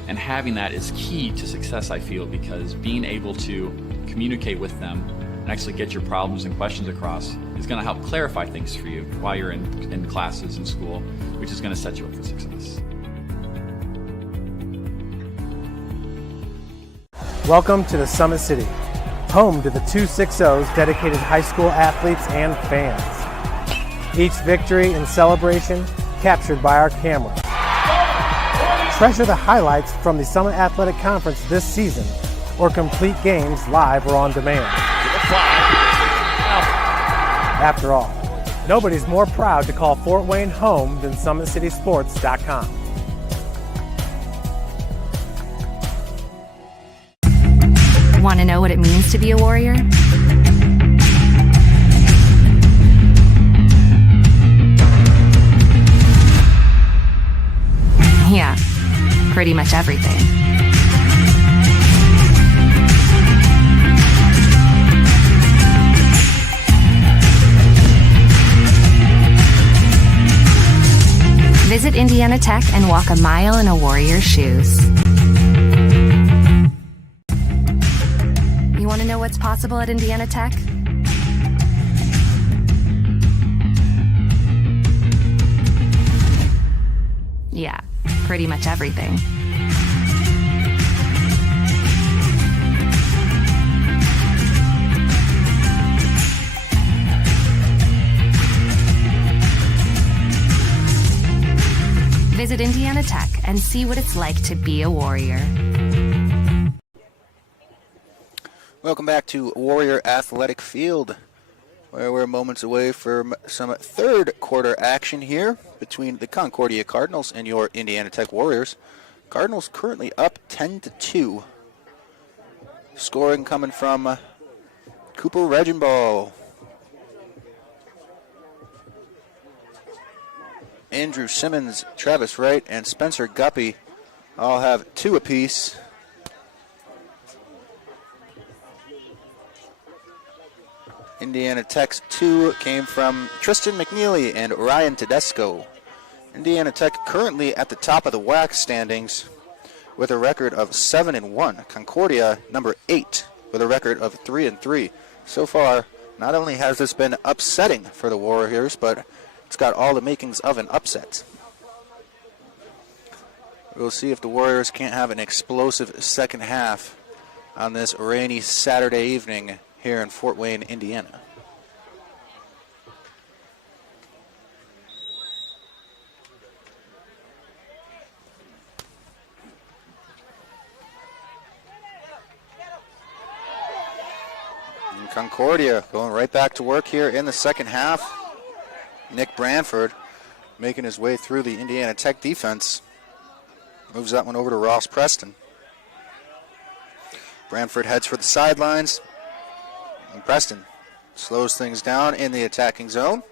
And having that is key to success, I feel, because being able to communicate with them and actually get your problems and questions across is going to help clarify things for you while you're in classes in school, which is going to set you up for success. Welcome to the Summit City, home to the 260s dedicated high school athletes and fans. Each victory and celebration captured by our camera. Treasure the highlights from the Summit Athletic Conference this season, or complete games live or on demand. After all, nobody's more proud to call Fort Wayne home than SummitCitySports.com. Want to know what it means to be a warrior? Yeah, pretty much everything. Visit Indiana Tech and walk a mile in a warrior's shoes. You want to know what's possible at Indiana Tech? Yeah, pretty much everything. Visit Indiana Tech and see what it's like to be a warrior. Welcome back to Warrior Athletic Field, where we're moments away from some third quarter action here between the Concordia Cardinals and your Indiana Tech Warriors. Cardinals currently up 10-2. Scoring coming from Cooper Regenball, Andrew Simmons, Travis Wright, and Spencer Guppy all have 2 apiece. Indiana Tech's 2 came from Tristan McNeely and Ryan Tedesco. Indiana Tech currently at the top of the WAC standings with a record of 7-1. Concordia number 8 with a record of 3-3. So far, not only has this been upsetting for the Warriors, but it's got all the makings of an upset. We'll see if the Warriors can't have an explosive second half on this rainy Saturday evening here in Fort Wayne, Indiana. And Concordia going right back to work here in the second half. Nick Branford making his way through the Indiana Tech defense. Moves that one over to Ross Preston. Branford heads for the sidelines. And Preston slows things down in the attacking zone.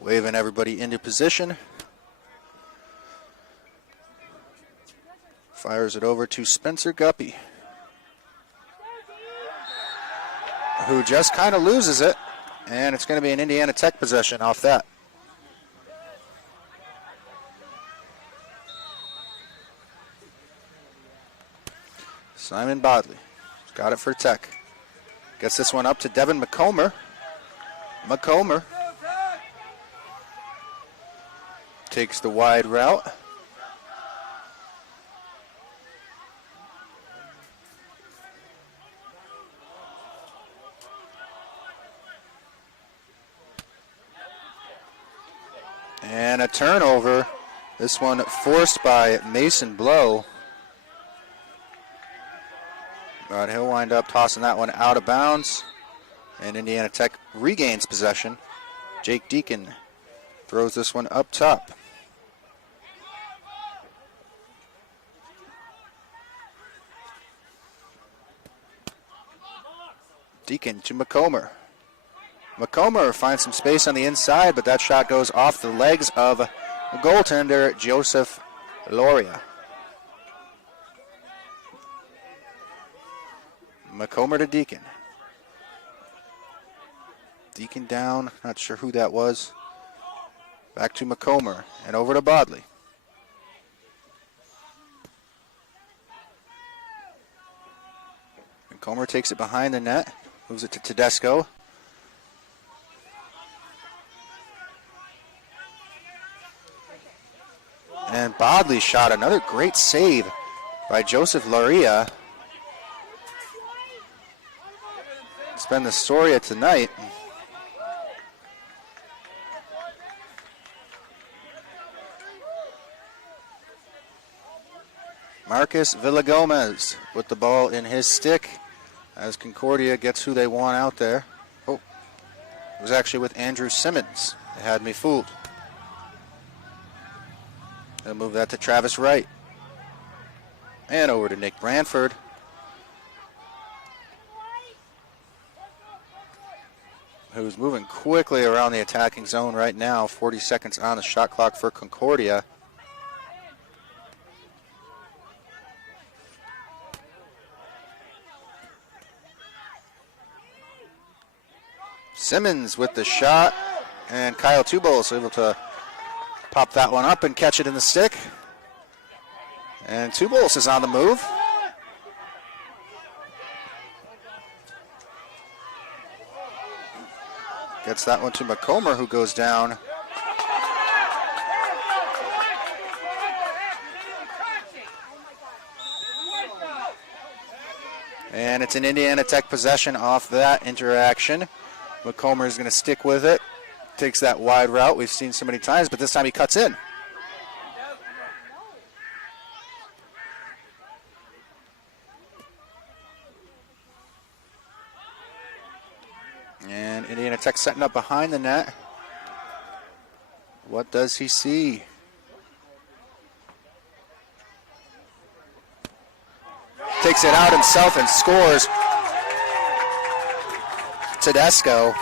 Waving everybody into position. Fires it over to Spencer Guppy, who just kind of loses it. And it's going to be an Indiana Tech possession off that. Simon Bodley got it for Tech. Gets this one up to Devin McComber. McComber takes the wide route. And a turnover. This one forced by Mason Blow. But he'll wind up tossing that one out of bounds. And Indiana Tech regains possession. Jake Deacon throws this one up top. Deacon to McComber. McComber finds some space on the inside, but that shot goes off the legs of the goaltender, Joseph Loria. McComber to Deacon. Deacon down, not sure who that was. Back to McComber and over to Bodley. McComber takes it behind the net, moves it to Tedesco. And Bodley shot, another great save by Joseph Loria. It's been the story of tonight. Marcus Villagomez with the ball in his stick as Concordia gets who they want out there. Oh, it was actually with Andrew Simmons. They had me fooled. They'll move that to Travis Wright. And over to Nick Branford. Who's moving quickly around the attacking zone right now. 40 seconds on the shot clock for Concordia. Simmons with the shot, and Kyle Tubal is able to pop that one up and catch it in the stick. And Tubols is on the move. Gets that one to McComber, who goes down. And it's an Indiana Tech possession off that interaction. McComber is going to stick with it. Takes that wide route we've seen so many times, but this time he cuts in. And Indiana Tech setting up behind the net. What does he see? Takes it out himself and scores. Tedesco.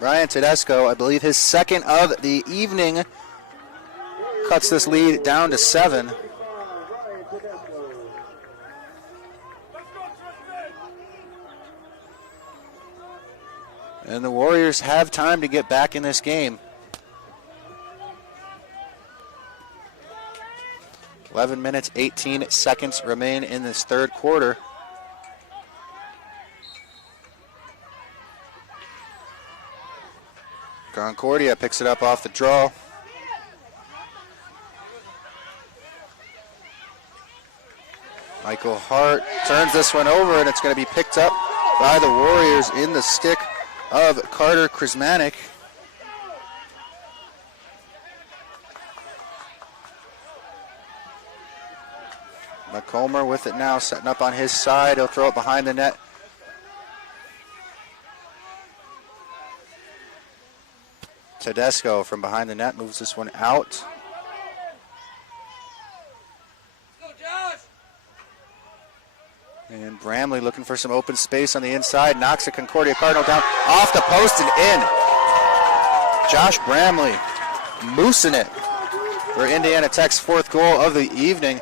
Ryan Tedesco, I believe his second of the evening, cuts this lead down to 7. And the Warriors have time to get back in this game. 11 minutes, 18 seconds remain in this third quarter. Concordia picks it up off the draw. Michael Hart turns this one over, and it's going to be picked up by the Warriors in the stick of Carter Krismanek. McComber with it now, setting up on his side. He'll throw it behind the net. Tedesco from behind the net moves this one out. And Bramley looking for some open space on the inside. Knocks a Concordia Cardinal down off the post and in. Josh Bramley moosing it for Indiana Tech's fourth goal of the evening.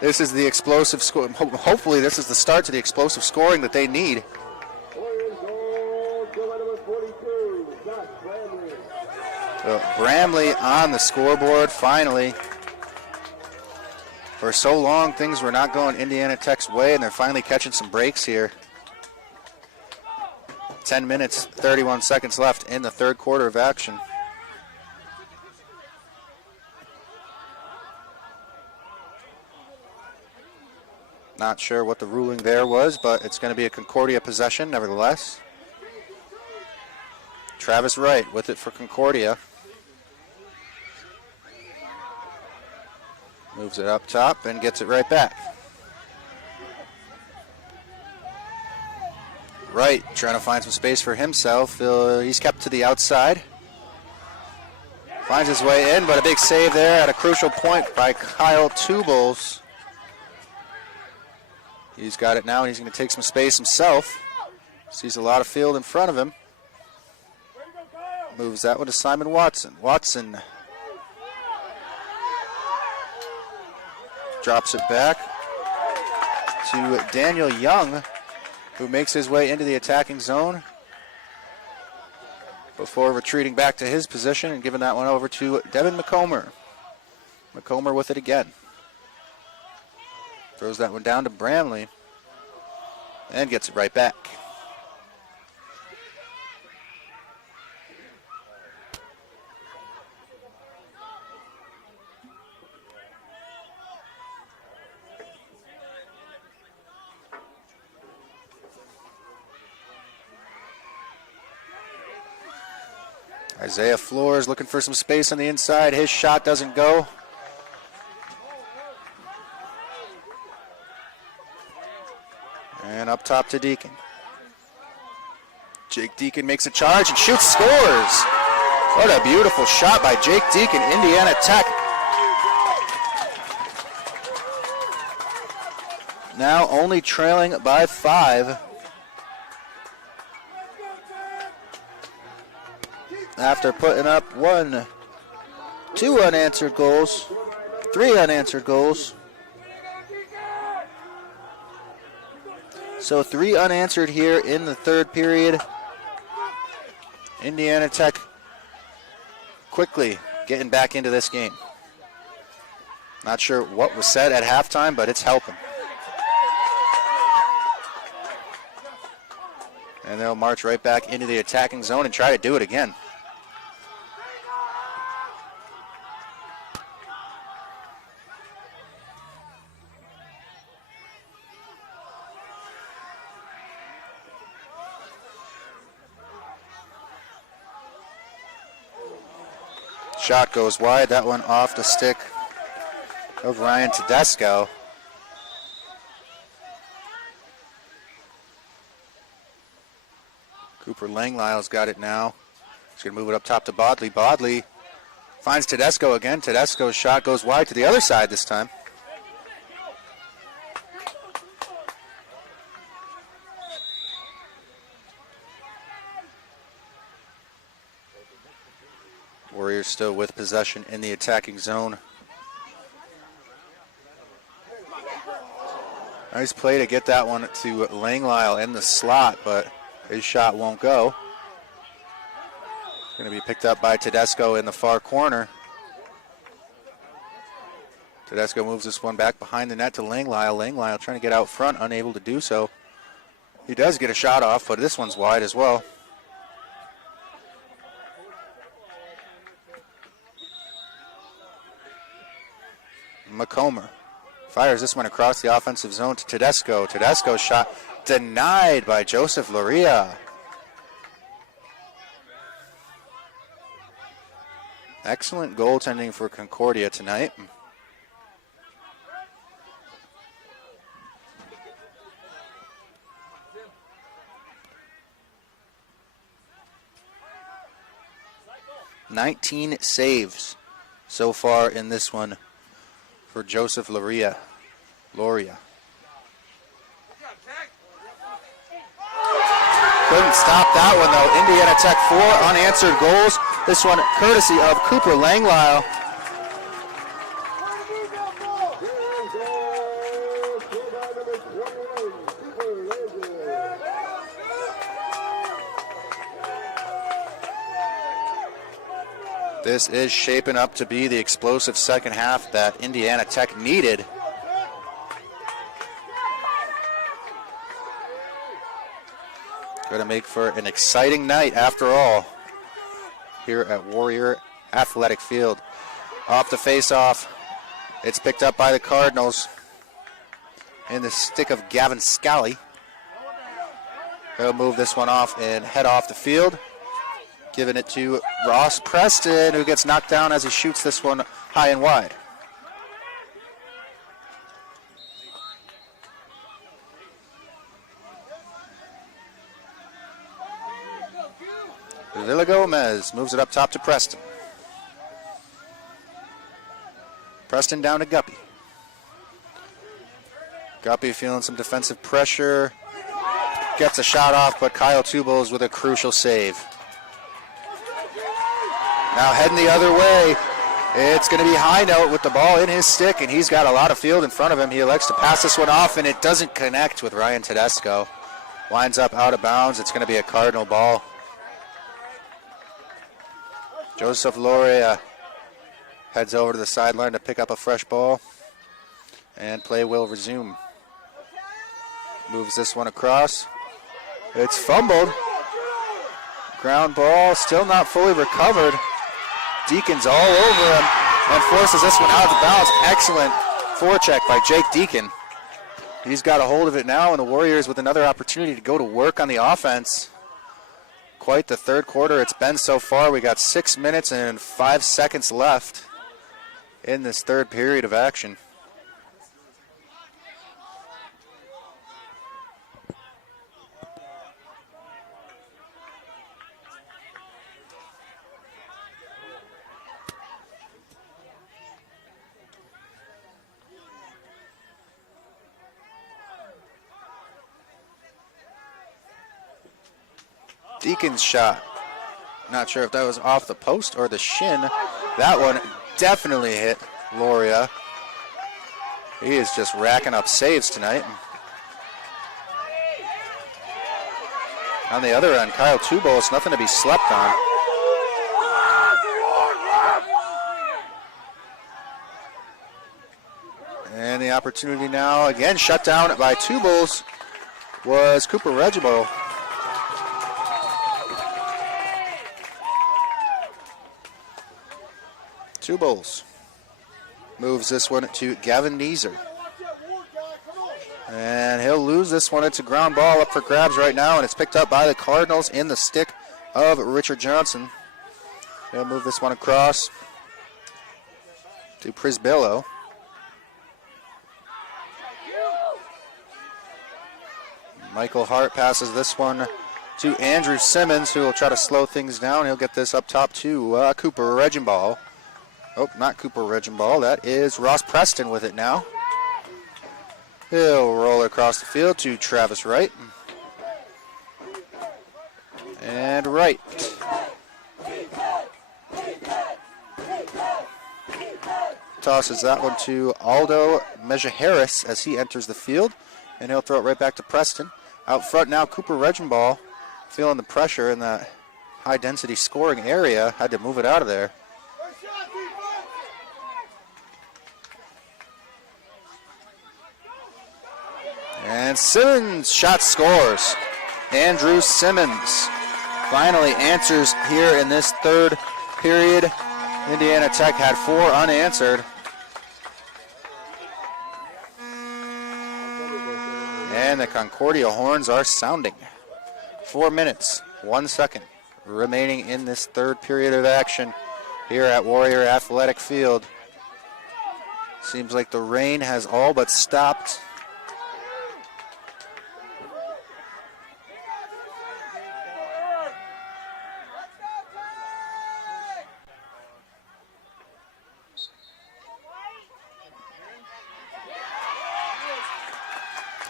This is the explosive score. Hopefully this is the start to the explosive scoring that they need. So Bramley on the scoreboard finally. For so long, things were not going Indiana Tech's way, and they're finally catching some breaks here. 10 minutes, 31 seconds left in the third quarter of action. Not sure what the ruling there was, but it's going to be a Concordia possession nevertheless. Travis Wright with it for Concordia. Moves it up top and gets it right back. Wright trying to find some space for himself. He's kept to the outside. Finds his way in, but a big save there at a crucial point by Kyle Tubles. He's got it now, and he's going to take some space himself. Sees a lot of field in front of him. Moves that one to Simon Watson. Watson drops it back to Daniel Young, who makes his way into the attacking zone before retreating back to his position and giving that one over to Devin McComber. McComber with it again. Throws that one down to Bramley and gets it right back. Isaiah Flores looking for some space on the inside. His shot doesn't go. And up top to Deacon. Jake Deacon makes a charge and shoots, scores. What a beautiful shot by Jake Deacon, Indiana Tech. Now only trailing by 5. After putting up 2 unanswered goals, 3 unanswered goals. So 3 unanswered here in the third period. Indiana Tech quickly getting back into this game. Not sure what was said at halftime, but it's helping. And they'll march right back into the attacking zone and try to do it again. Shot goes wide. That one off the stick of Ryan Tedesco. Cooper Langlisle's got it now. He's going to move it up top to Bodley. Bodley finds Tedesco again. Tedesco's shot goes wide to the other side this time. Warriors still with possession in the attacking zone. Nice play to get that one to Langlisle in the slot, but his shot won't go. Going to be picked up by Tedesco in the far corner. Tedesco moves this one back behind the net to Langlisle. Langlisle trying to get out front, unable to do so. He does get a shot off, but this one's wide as well. McComber fires this one across the offensive zone to Tedesco. Tedesco's shot denied by Joseph Loria. Excellent goaltending for Concordia tonight. "19 saves so far in this one for Joseph Loria. Couldn't stop that one though. Indiana Tech 4 unanswered goals. This one courtesy of Cooper Langlisle. This is shaping up to be the explosive second half that Indiana Tech needed Going to make for an exciting night after all here at Warrior Athletic Field. Off the face-off, it's picked up by the Cardinals in the stick of Gavin Scally. He'll move this one off and head off the field, giving it to Ross Preston, who gets knocked down as he shoots this one high and wide. Villa Gomez moves it up top to Preston. Preston down to Guppy. Guppy feeling some defensive pressure. Gets a shot off, but Kyle Tubles with a crucial save. Now heading the other way. It's going to be High Note with the ball in his stick, and he's got a lot of field in front of him. He elects to pass this one off, and it doesn't connect with Ryan Tedesco. Winds up out of bounds. It's going to be a Cardinal ball. Joseph Loria heads over to the sideline to pick up a fresh ball, and play will resume. Moves this one across. It's fumbled. Ground ball, still not fully recovered. Deacon's all over him and forces this one out of bounds. Excellent forecheck by Jake Deacon. He's got a hold of it now, and the Warriors with another opportunity to go to work on the offense. Quite the third quarter it's been so far. We got 6 minutes and 5 seconds left in this third period of action. Deacon's shot. Not sure if that was off the post or the shin. That one definitely hit Loria. He is just racking up saves tonight. On the other end, Kyle Tubos, nothing to be slept on. And the opportunity now, again shut down by Tubos, was Cooper Regibo. Tubos moves this one to Gavin Neeser. And he'll lose this one. It's a ground ball up for grabs right now, and it's picked up by the Cardinals in the stick of Richard Johnson. He'll move this one across to Prisbillo. Michael Hart passes this one to Andrew Simmons, who will try to slow things down. He'll get this up top to Cooper Regenball. Oh, not Cooper Regenball. That is Ross Preston with it now. He'll roll it across the field to Travis Wright. And Wright. Tosses that one to Aldo Meja-Harris as he enters the field. And he'll throw it right back to Preston. Out front now, Cooper Regenball, feeling the pressure in that high-density scoring area. Had to move it out of there. And Simmons shot scores. Andrew Simmons finally answers here in this third period. Indiana Tech had 4 unanswered. And the Concordia horns are sounding. 4 minutes, 1 second remaining in this third period of action here at Warrior Athletic Field. Seems like the rain has all but stopped.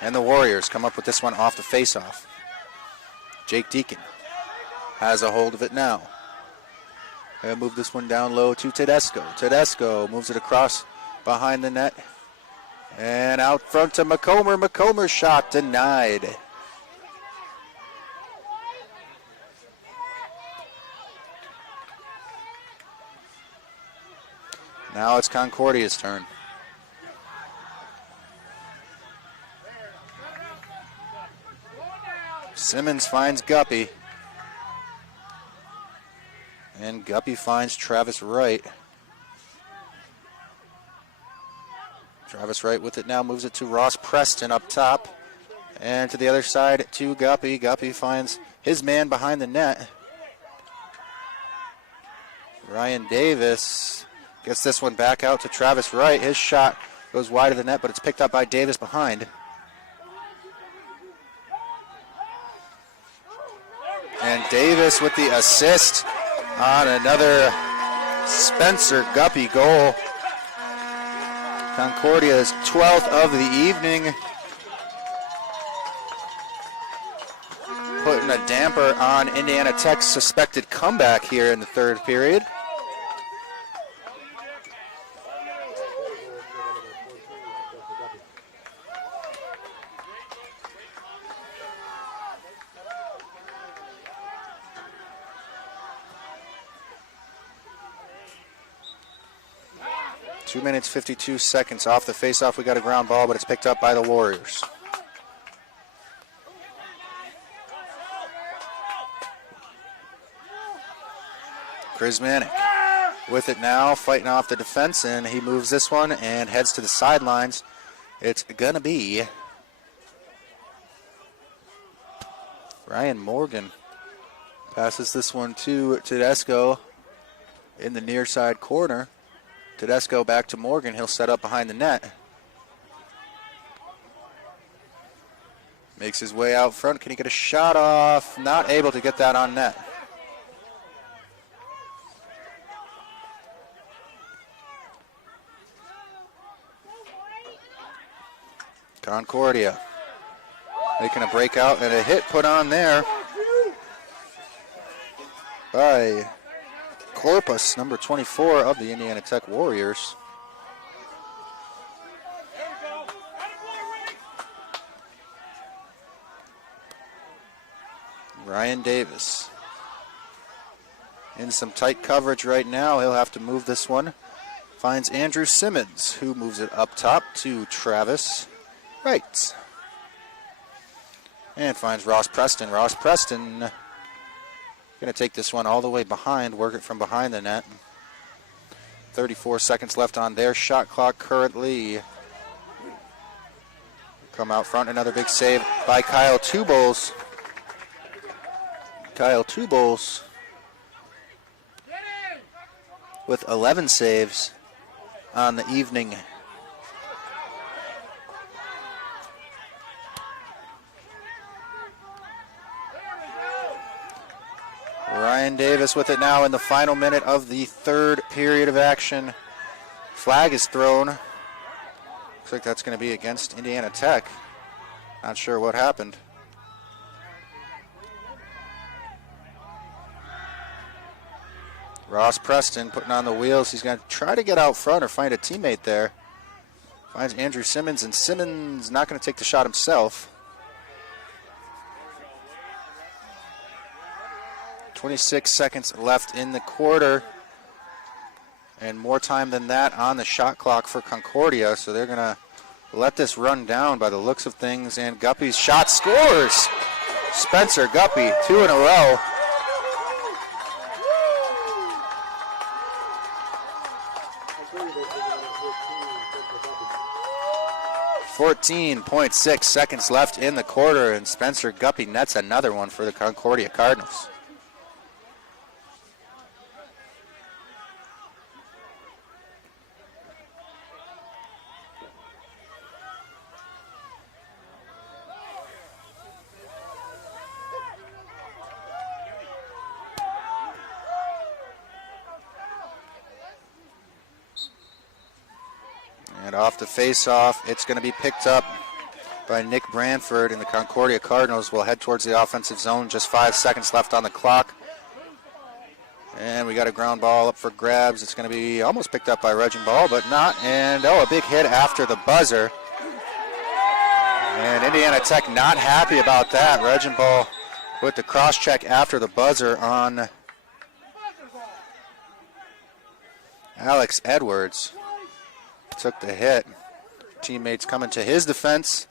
And the Warriors come up with this one off the face-off. Jake Deacon has a hold of it now. He'll move this one down low to Tedesco. Tedesco moves it across behind the net. And out front to McComber. McComber's shot denied. Now it's Concordia's turn. Simmons finds Guppy. And Guppy finds Travis Wright. Travis Wright with it now, moves it to Ross Preston up top. And to the other side to Guppy. Guppy finds his man behind the net. Ryan Davis gets this one back out to Travis Wright. His shot goes wide of the net, but it's picked up by Davis behind. And Davis with the assist on another Spencer Guppy goal. Concordia's 12th of the evening. Putting a damper on Indiana Tech's suspected comeback here in the third period. Two minutes, 52 seconds off the faceoff. We got a ground ball, but it's picked up by the Warriors. Krizmanek with it now, fighting off the defense, and he moves this one and heads to the sidelines. It's going to be Ryan Morgan. Passes this one to Tedesco in the near side corner. Tedesco back to Morgan. He'll set up behind the net. Makes his way out front. Can he get a shot off? Not able to get that on net. Concordia making a breakout and a hit put on there by Corpus, number 24 of the Indiana Tech Warriors. Ryan Davis in some tight coverage right now. He'll have to move this one. Finds Andrew Simmons, who moves it up top to Travis Wright. And finds Ross Preston. Ross Preston going to take this one all the way behind, work it from behind the net. 34 seconds left on their shot clock currently. Come out front, another big save by Kyle Tubols. Kyle Tubols with 11 saves on the evening. Ryan Davis with it now in the final minute of the third period of action. Flag is thrown. Looks like that's going to be against Indiana Tech. Not sure what happened. Ross Preston putting on the wheels. He's going to try to get out front or find a teammate there. Finds Andrew Simmons, and Simmons not going to take the shot himself. 26 seconds left in the quarter. And more time than that on the shot clock for Concordia. So they're going to let this run down by the looks of things. And Guppy's shot scores. Spencer Guppy, 2 in a row. .6 seconds left in the quarter, and Spencer Guppy nets another one for the Concordia Cardinals. And off the face-off, it's going to be picked up by Nick Branford, and the Concordia Cardinals will head towards the offensive zone. Just 5 seconds left on the clock. And we got a ground ball up for grabs. It's going to be almost picked up by Reginball, but not. And, a big hit after the buzzer. And Indiana Tech not happy about that. Reginball with the cross-check after the buzzer on Alex Edwards. Took the hit. Teammates coming to his defense.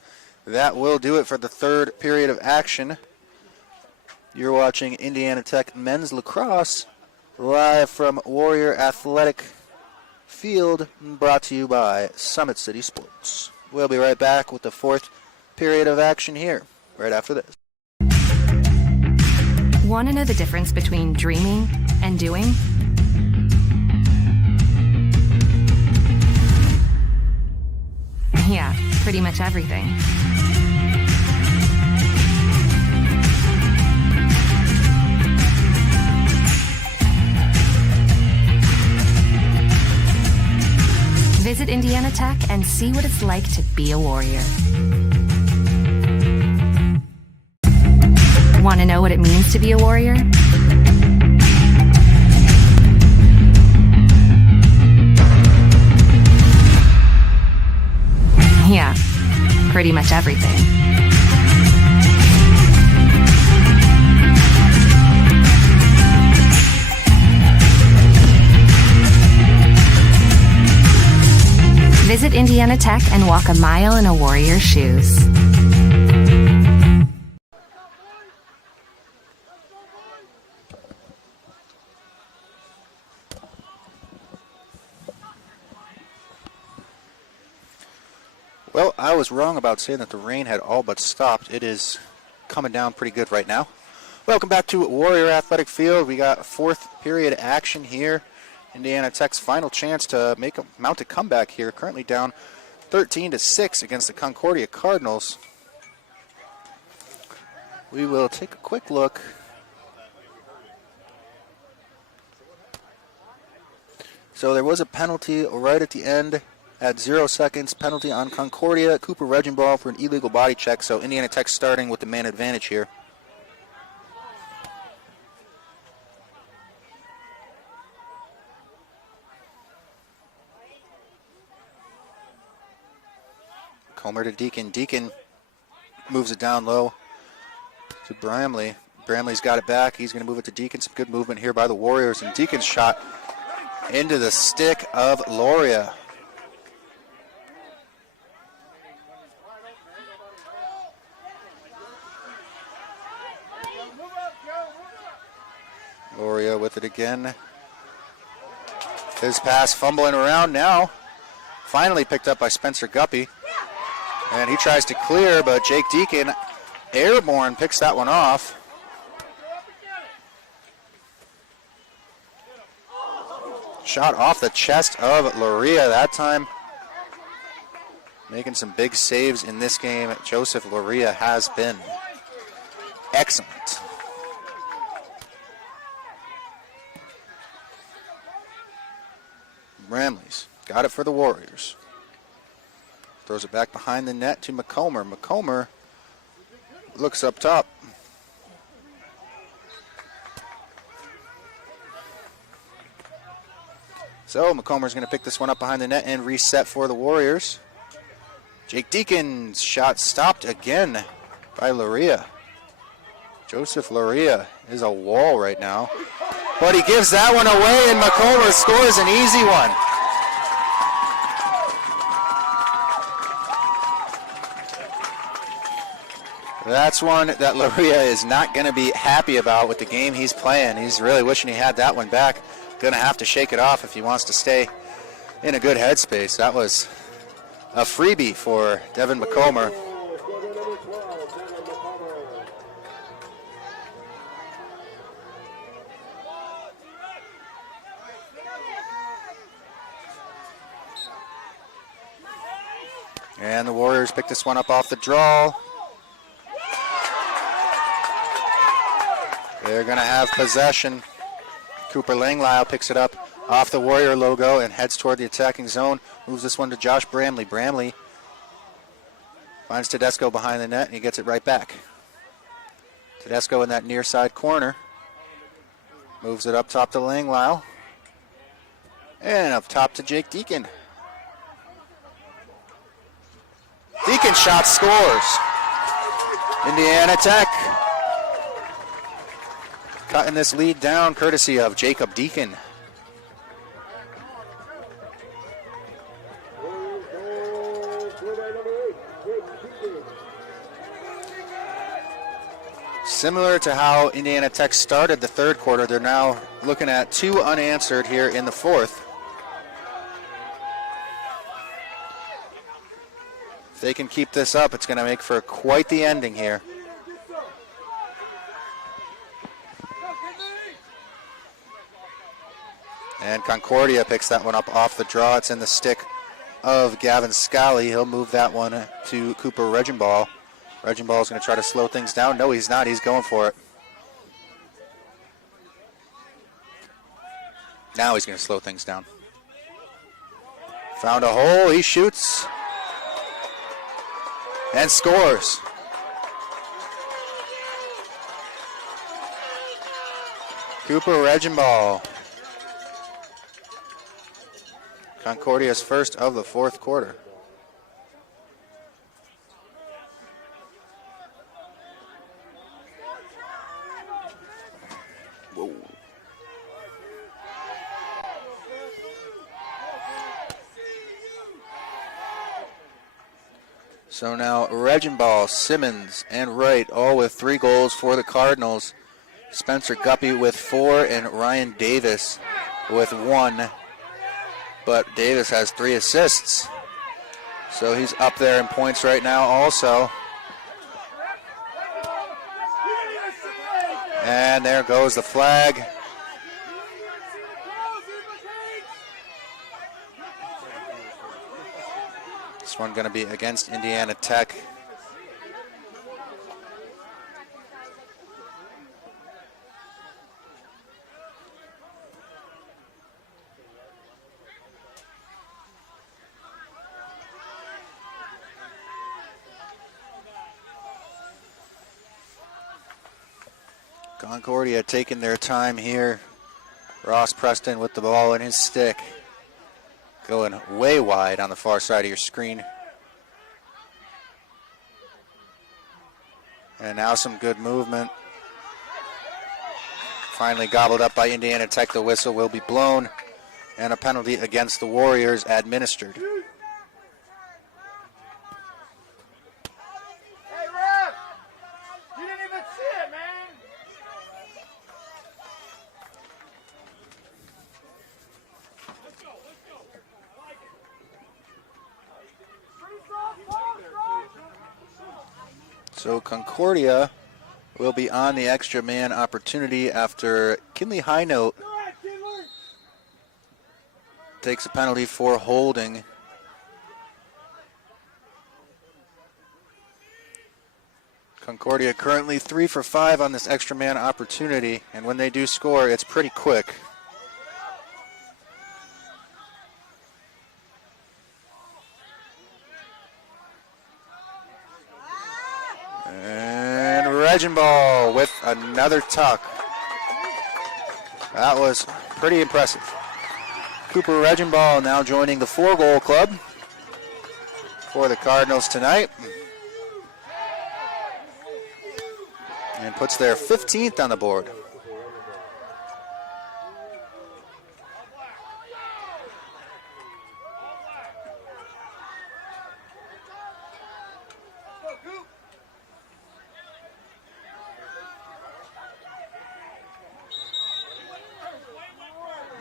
That will do it for the third period of action. You're watching Indiana Tech Men's Lacrosse live from Warrior Athletic Field, brought to you by Summit City Sports. We'll be right back with the fourth period of action here, right after this. Want to know the difference between dreaming and doing? Yeah, pretty much everything. Visit Indiana Tech and see what it's like to be a Warrior. Want to know what it means to be a Warrior? Yeah, pretty much everything. Visit Indiana Tech and walk a mile in a Warrior's shoes. Well, I was wrong about saying that the rain had all but stopped. It is coming down pretty good right now. Welcome back to Warrior Athletic Field. We got fourth period action here. Indiana Tech's final chance to mount a comeback here. Currently down 13-6 against the Concordia Cardinals. We will take a quick look. So there was a penalty right at the end at 0 seconds. Penalty on Concordia. Cooper Regenball for an illegal body check. So Indiana Tech starting with the man advantage here. Comer to Deacon. Deacon moves it down low to Bramley. Bramley's got it back. He's going to move it to Deacon. Some good movement here by the Warriors. And Deacon's shot into the stick of Loria. Loria with it again. His pass fumbling around now. Finally picked up by Spencer Guppy. And he tries to clear, but Jake Deacon, airborne, picks that one off. Shot off the chest of Loria that time. Making some big saves in this game. Joseph Loria has been excellent. Bramley's got it for the Warriors. Throws it back behind the net to McComber. McComber looks up top. So McComber's going to pick this one up behind the net and reset for the Warriors. Jake Deacon's shot stopped again by Loria. Joseph Loria is a wall right now. But he gives that one away, and McComber scores an easy one. That's one that Loria is not going to be happy about with the game he's playing. He's really wishing he had that one back. Going to have to shake it off if he wants to stay in a good headspace. That was a freebie for Devin McComber. And the Warriors pick this one up off the draw. They're going to have possession. Cooper Langlisle picks it up off the Warrior logo and heads toward the attacking zone. Moves this one to Josh Bramley. Bramley finds Tedesco behind the net, and he gets it right back. Tedesco in that near side corner. Moves it up top to Langlisle. And up top to Jake Deacon. Deacon shot scores. Indiana Tech cutting this lead down courtesy of Jacob Deacon. Similar to how Indiana Tech started the third quarter, they're now looking at 2 unanswered here in the fourth. If they can keep this up, it's going to make for quite the ending here. And Concordia picks that one up off the draw. It's in the stick of Gavin Scally. He'll move that one to Cooper Regenball. Regenball is going to try to slow things down. No, he's not. He's going for it. Now he's going to slow things down. Found a hole. He shoots. And scores. Cooper Regenball. Concordia's first of the fourth quarter. Whoa. So now Regenball, Simmons, and Wright all with 3 goals for the Cardinals. Spencer Guppy with 4 and Ryan Davis with 1. But Davis has 3 assists. So he's up there in points right now also. And there goes the flag. This one going to be against Indiana Tech. Concordia taking their time here. Ross Preston with the ball in his stick. Going way wide on the far side of your screen. And now some good movement. Finally gobbled up by Indiana Tech. The whistle will be blown. And a penalty against the Warriors administered. So Concordia will be on the extra man opportunity after Kinley Highnote takes a penalty for holding. Concordia currently 3 for 5 on this extra man opportunity, and when they do score, it's pretty quick. And Regenball with another tuck. That was pretty impressive. Cooper Regenball now joining the 4-goal club for the Cardinals tonight. And puts their 15th on the board.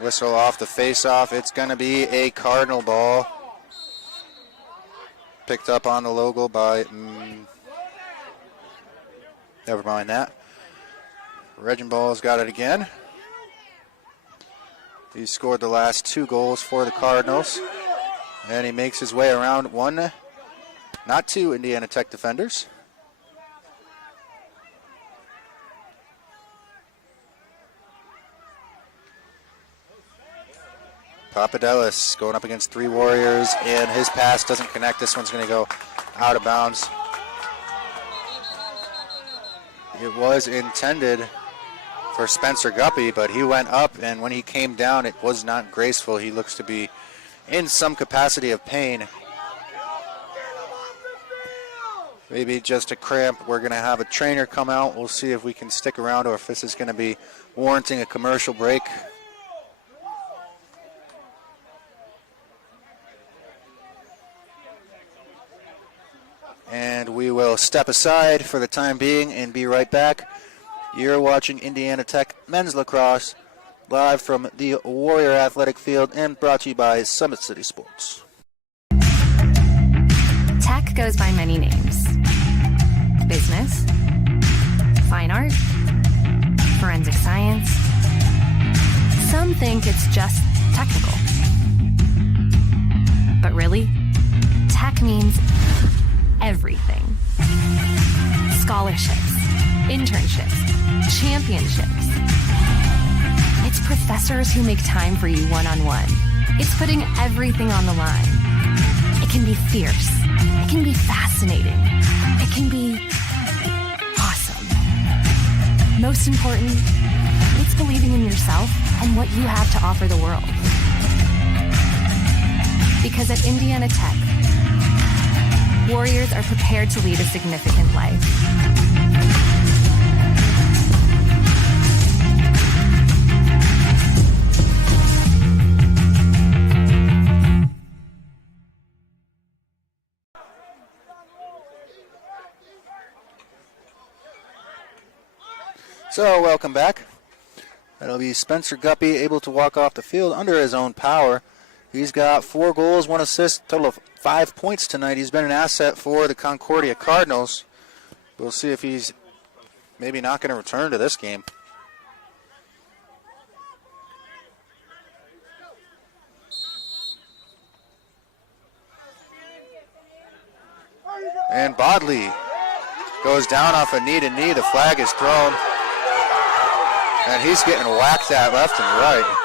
Whistle off the face-off. It's going to be a Cardinal ball. Picked up on the logo by... never mind that. Regenball's got it again. He scored the last 2 goals for the Cardinals. And he makes his way around 1, not 2 Indiana Tech defenders. Papadelis going up against 3 Warriors, and his pass doesn't connect. This one's going to go out of bounds. It was intended for Spencer Guppy, but he went up, and when he came down, it was not graceful. He looks to be in some capacity of pain. Maybe just a cramp. We're going to have a trainer come out. We'll see if we can stick around or if this is going to be warranting a commercial break. And we will step aside for the time being and be right back You're watching Indiana Tech Men's Lacrosse live from the Warrior Athletic Field and brought to you by Summit City Sports. Tech goes by many names. Business, fine art, forensic science. Some think it's just technical. But really, tech means everything. Scholarships, internships, championships. It's professors who make time for you one-on-one. It's putting everything on the line. It can be fierce. It can be fascinating. It can be awesome. Most important, it's believing in yourself and what you have to offer the world. Because at Indiana Tech, Warriors are prepared to lead a significant life. So, welcome back. That'll be Spencer Guppy able to walk off the field under his own power. He's got 4 goals, 1 assist, total of 5 points tonight. He's been an asset for the Concordia Cardinals. We'll see if he's maybe not going to return to this game. And Bodley goes down off a knee-to-knee. The flag is thrown. And he's getting whacked at left and right.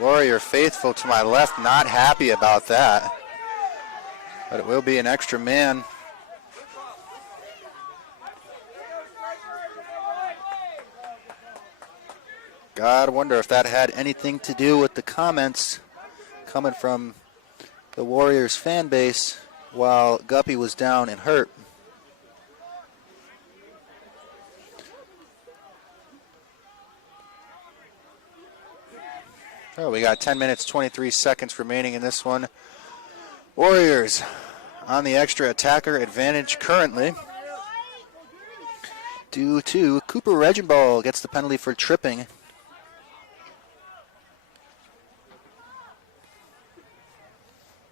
Warrior faithful to my left, not happy about that. But it will be an extra man. God, I wonder if that had anything to do with the comments coming from the Warriors fan base while Guppy was down and hurt. Oh, we got 10 minutes, 23 seconds remaining in this one. Warriors on the extra attacker advantage currently due to Cooper Regenball gets the penalty for tripping.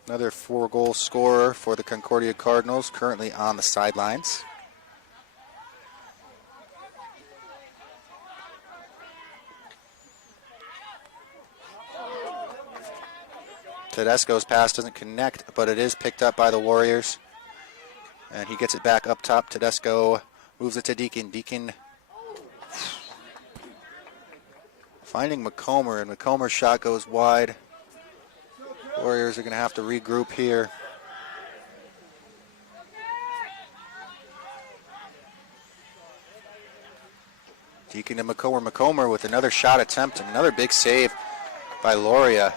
Another 4-goal scorer for the Concordia Cardinals currently on the sidelines. Tedesco's pass doesn't connect, but it is picked up by the Warriors. And he gets it back up top. Tedesco moves it to Deacon. Deacon finding McComber, and McComber's shot goes wide. Warriors are going to have to regroup here. Deacon to McComber. McComber with another shot attempt and another big save by Loria.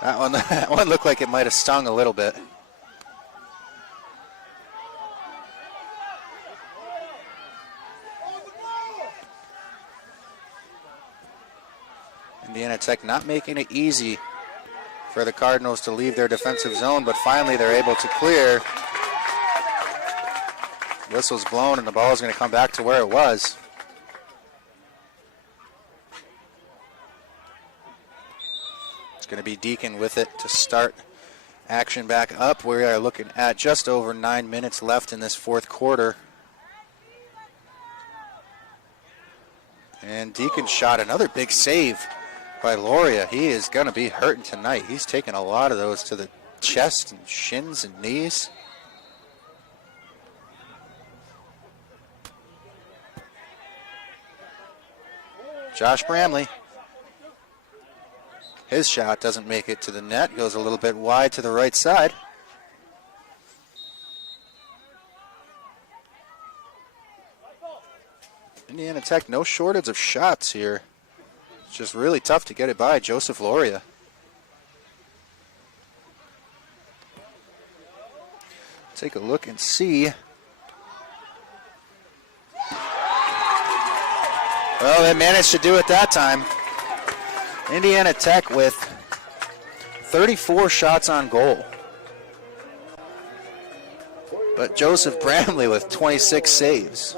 That one looked like it might have stung a little bit. Indiana Tech not making it easy for the Cardinals to leave their defensive zone, but finally they're able to clear. Whistle's blown and the ball is going to come back to where it was. Going to be Deacon with it to start action back up. We are looking at just over 9 minutes left in this fourth quarter. And Deacon shot another big save by Loria. He is going to be hurting tonight. He's taking a lot of those to the chest and shins and knees. Josh Bramley. His shot doesn't make it to the net, goes a little bit wide to the right side. Indiana Tech, no shortage of shots here. It's just really tough to get it by Joseph Loria. Take a look and see. Well, they managed to do it that time. Indiana Tech with 34 shots on goal. but Joseph Bramley with 26 saves.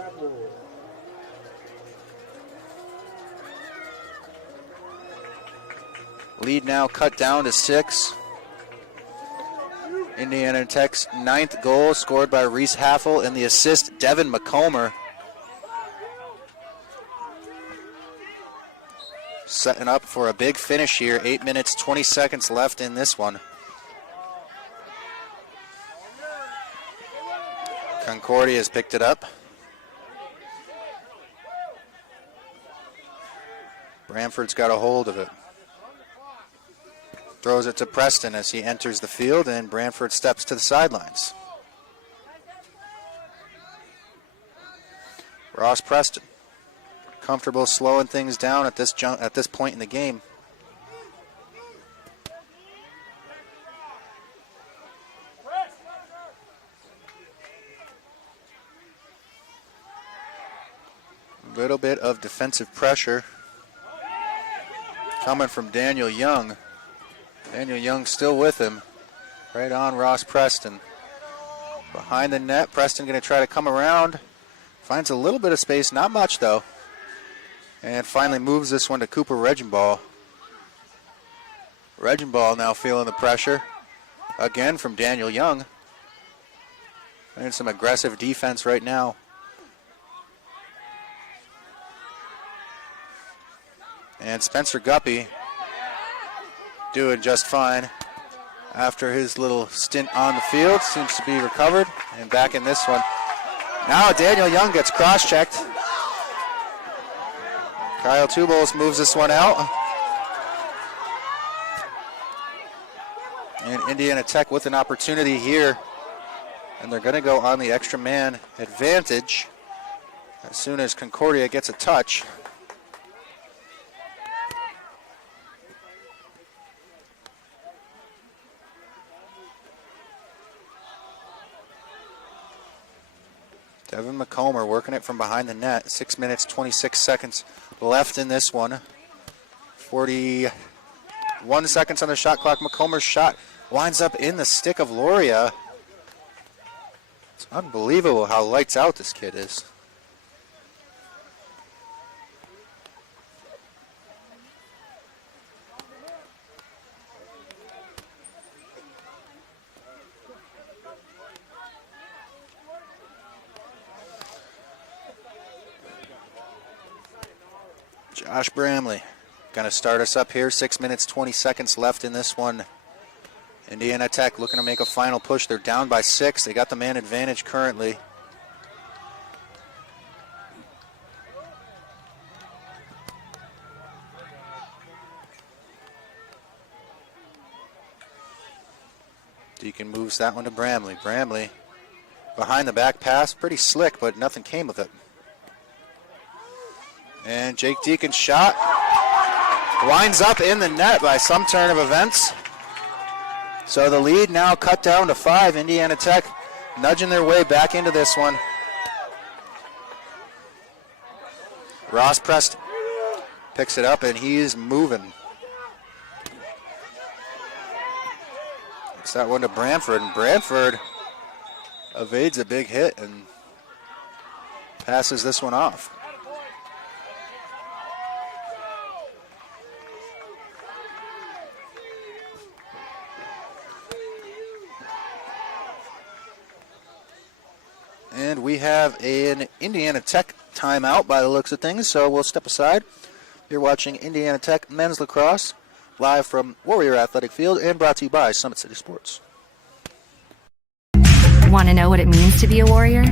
Lead now cut down to 6. Indiana Tech's 9th goal scored by Reese Haffel, and the assist, Devin McComber. Setting up for a big finish here. 8 minutes, 20 seconds left in this one. Concordia has picked it up. Bramford's got a hold of it. Throws it to Preston as he enters the field, and Bramford steps to the sidelines. Ross Preston, comfortable slowing things down at this point in the game. A little bit of defensive pressure coming from Daniel Young. Daniel Young still with him. Right on Ross Preston. Behind the net, Preston going to try to come around. Finds a little bit of space, not much though. And finally moves this one to Cooper Regenball. Regenball now feeling the pressure. Again from Daniel Young. And some aggressive defense right now. And Spencer Guppy doing just fine after his little stint on the field. Seems to be recovered and back in this one. Now Daniel Young gets cross-checked. Kyle Tubols moves this one out. And Indiana Tech with an opportunity here. And they're going to go on the extra man advantage as soon as Concordia gets a touch. Devin McComber working it from behind the net. 6 minutes, 26 seconds left in this one. 41 seconds on the shot clock. McComber's shot winds up in the stick of Loria. It's unbelievable how lights out this kid is. Josh Bramley going to start us up here. 6 minutes, 20 seconds left in this one. Indiana Tech looking to make a final push. They're down by 6. They got the man advantage currently. Deacon moves that one to Bramley. Bramley behind the back pass. Pretty slick, but nothing came with it. And Jake Deacon's shot winds up in the net by some turn of events. So the lead now cut down to 5. Indiana Tech nudging their way back into this one. Ross Preston picks it up and he's moving. It's that one to Bramford, and Bramford evades a big hit and passes this one off. And we have an Indiana Tech timeout by the looks of things, so we'll step aside. You're watching Indiana Tech Men's Lacrosse live from Warrior Athletic Field and brought to you by Summit City Sports. Want to know what it means to be a warrior?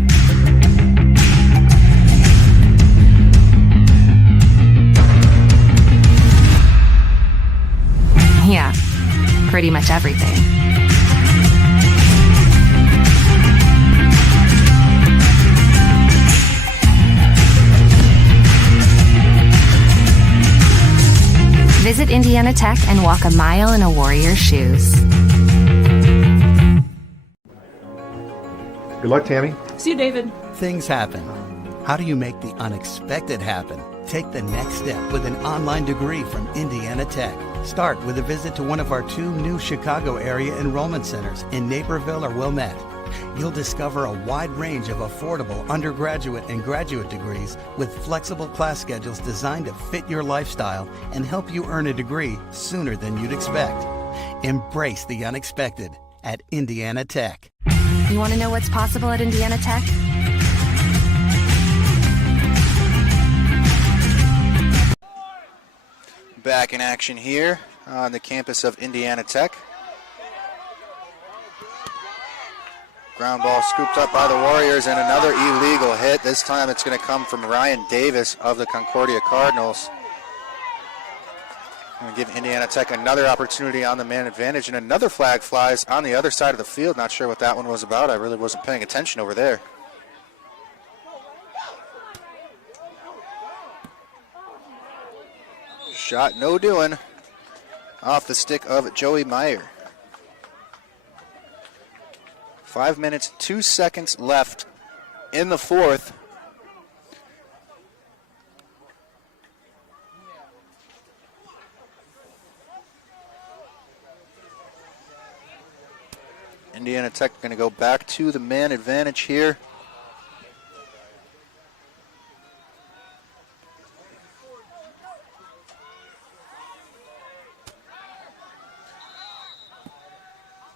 Yeah, pretty much everything. Visit Indiana Tech and walk a mile in a warrior's shoes. Good luck, Tammy. See you, David. Things happen. How do you make the unexpected happen? Take the next step with an online degree from Indiana Tech. Start with a visit to one of our 2 new Chicago area enrollment centers in Naperville or Wilmette. You'll discover a wide range of affordable undergraduate and graduate degrees with flexible class schedules designed to fit your lifestyle and help you earn a degree sooner than you'd expect. Embrace the unexpected at Indiana Tech. You want to know what's possible at Indiana Tech? Back in action here on the campus of Indiana Tech. Ground ball scooped up by the Warriors and another illegal hit. This time it's going to come from Ryan Davis of the Concordia Cardinals. Going to give Indiana Tech another opportunity on the man advantage, and another flag flies on the other side of the field. Not sure what that one was about. I really wasn't paying attention over there. Shot no doing off the stick of Joey Meyer. 5 minutes, 2 seconds left in the fourth. Indiana Tech going to go back to the man advantage here.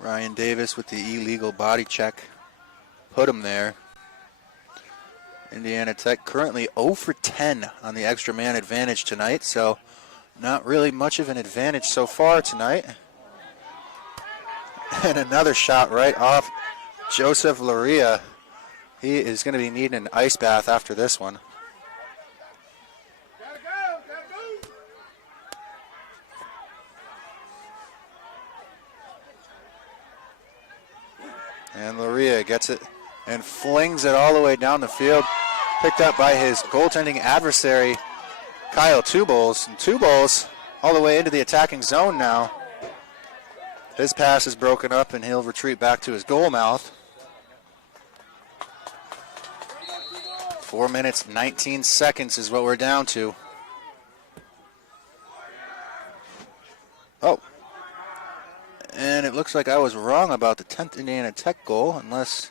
Ryan Davis with the illegal body check. Put him there. Indiana Tech currently 0 for 10 on the extra man advantage tonight, so not really much of an advantage so far tonight. And another shot right off Joseph Loria. He is going to be needing an ice bath after this one. And Loria gets it and flings it all the way down the field. Picked up by his goaltending adversary, Kyle Tubols. And Tubols all the way into the attacking zone now. His pass is broken up and he'll retreat back to his goal mouth. 4 minutes, 19 seconds is what we're down to. Oh. And it looks like I was wrong about the 10th Indiana Tech goal, unless,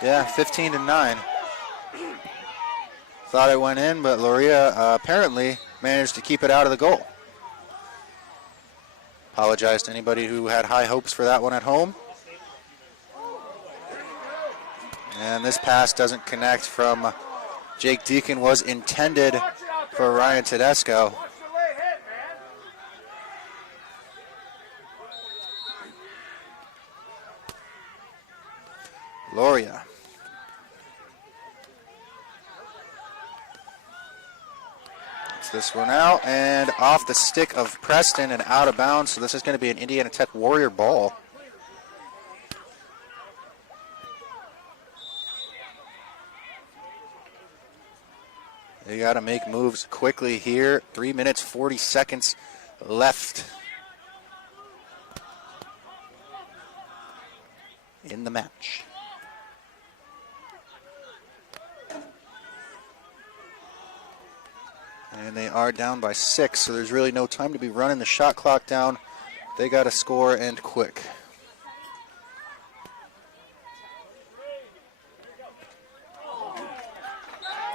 yeah, 15-9. Thought it went in, but Loria apparently managed to keep it out of the goal. Apologize to anybody who had high hopes for that one at home. And this pass doesn't connect from Jake Deacon, was intended for Ryan Tedesco. Loria. It's this one out and off the stick of Preston and out of bounds. So this is going to be an Indiana Tech Warrior ball. They got to make moves quickly here. 3 minutes, 40 seconds left in the match. And they are down by 6, so there's really no time to be running the shot clock down. They got to score and quick.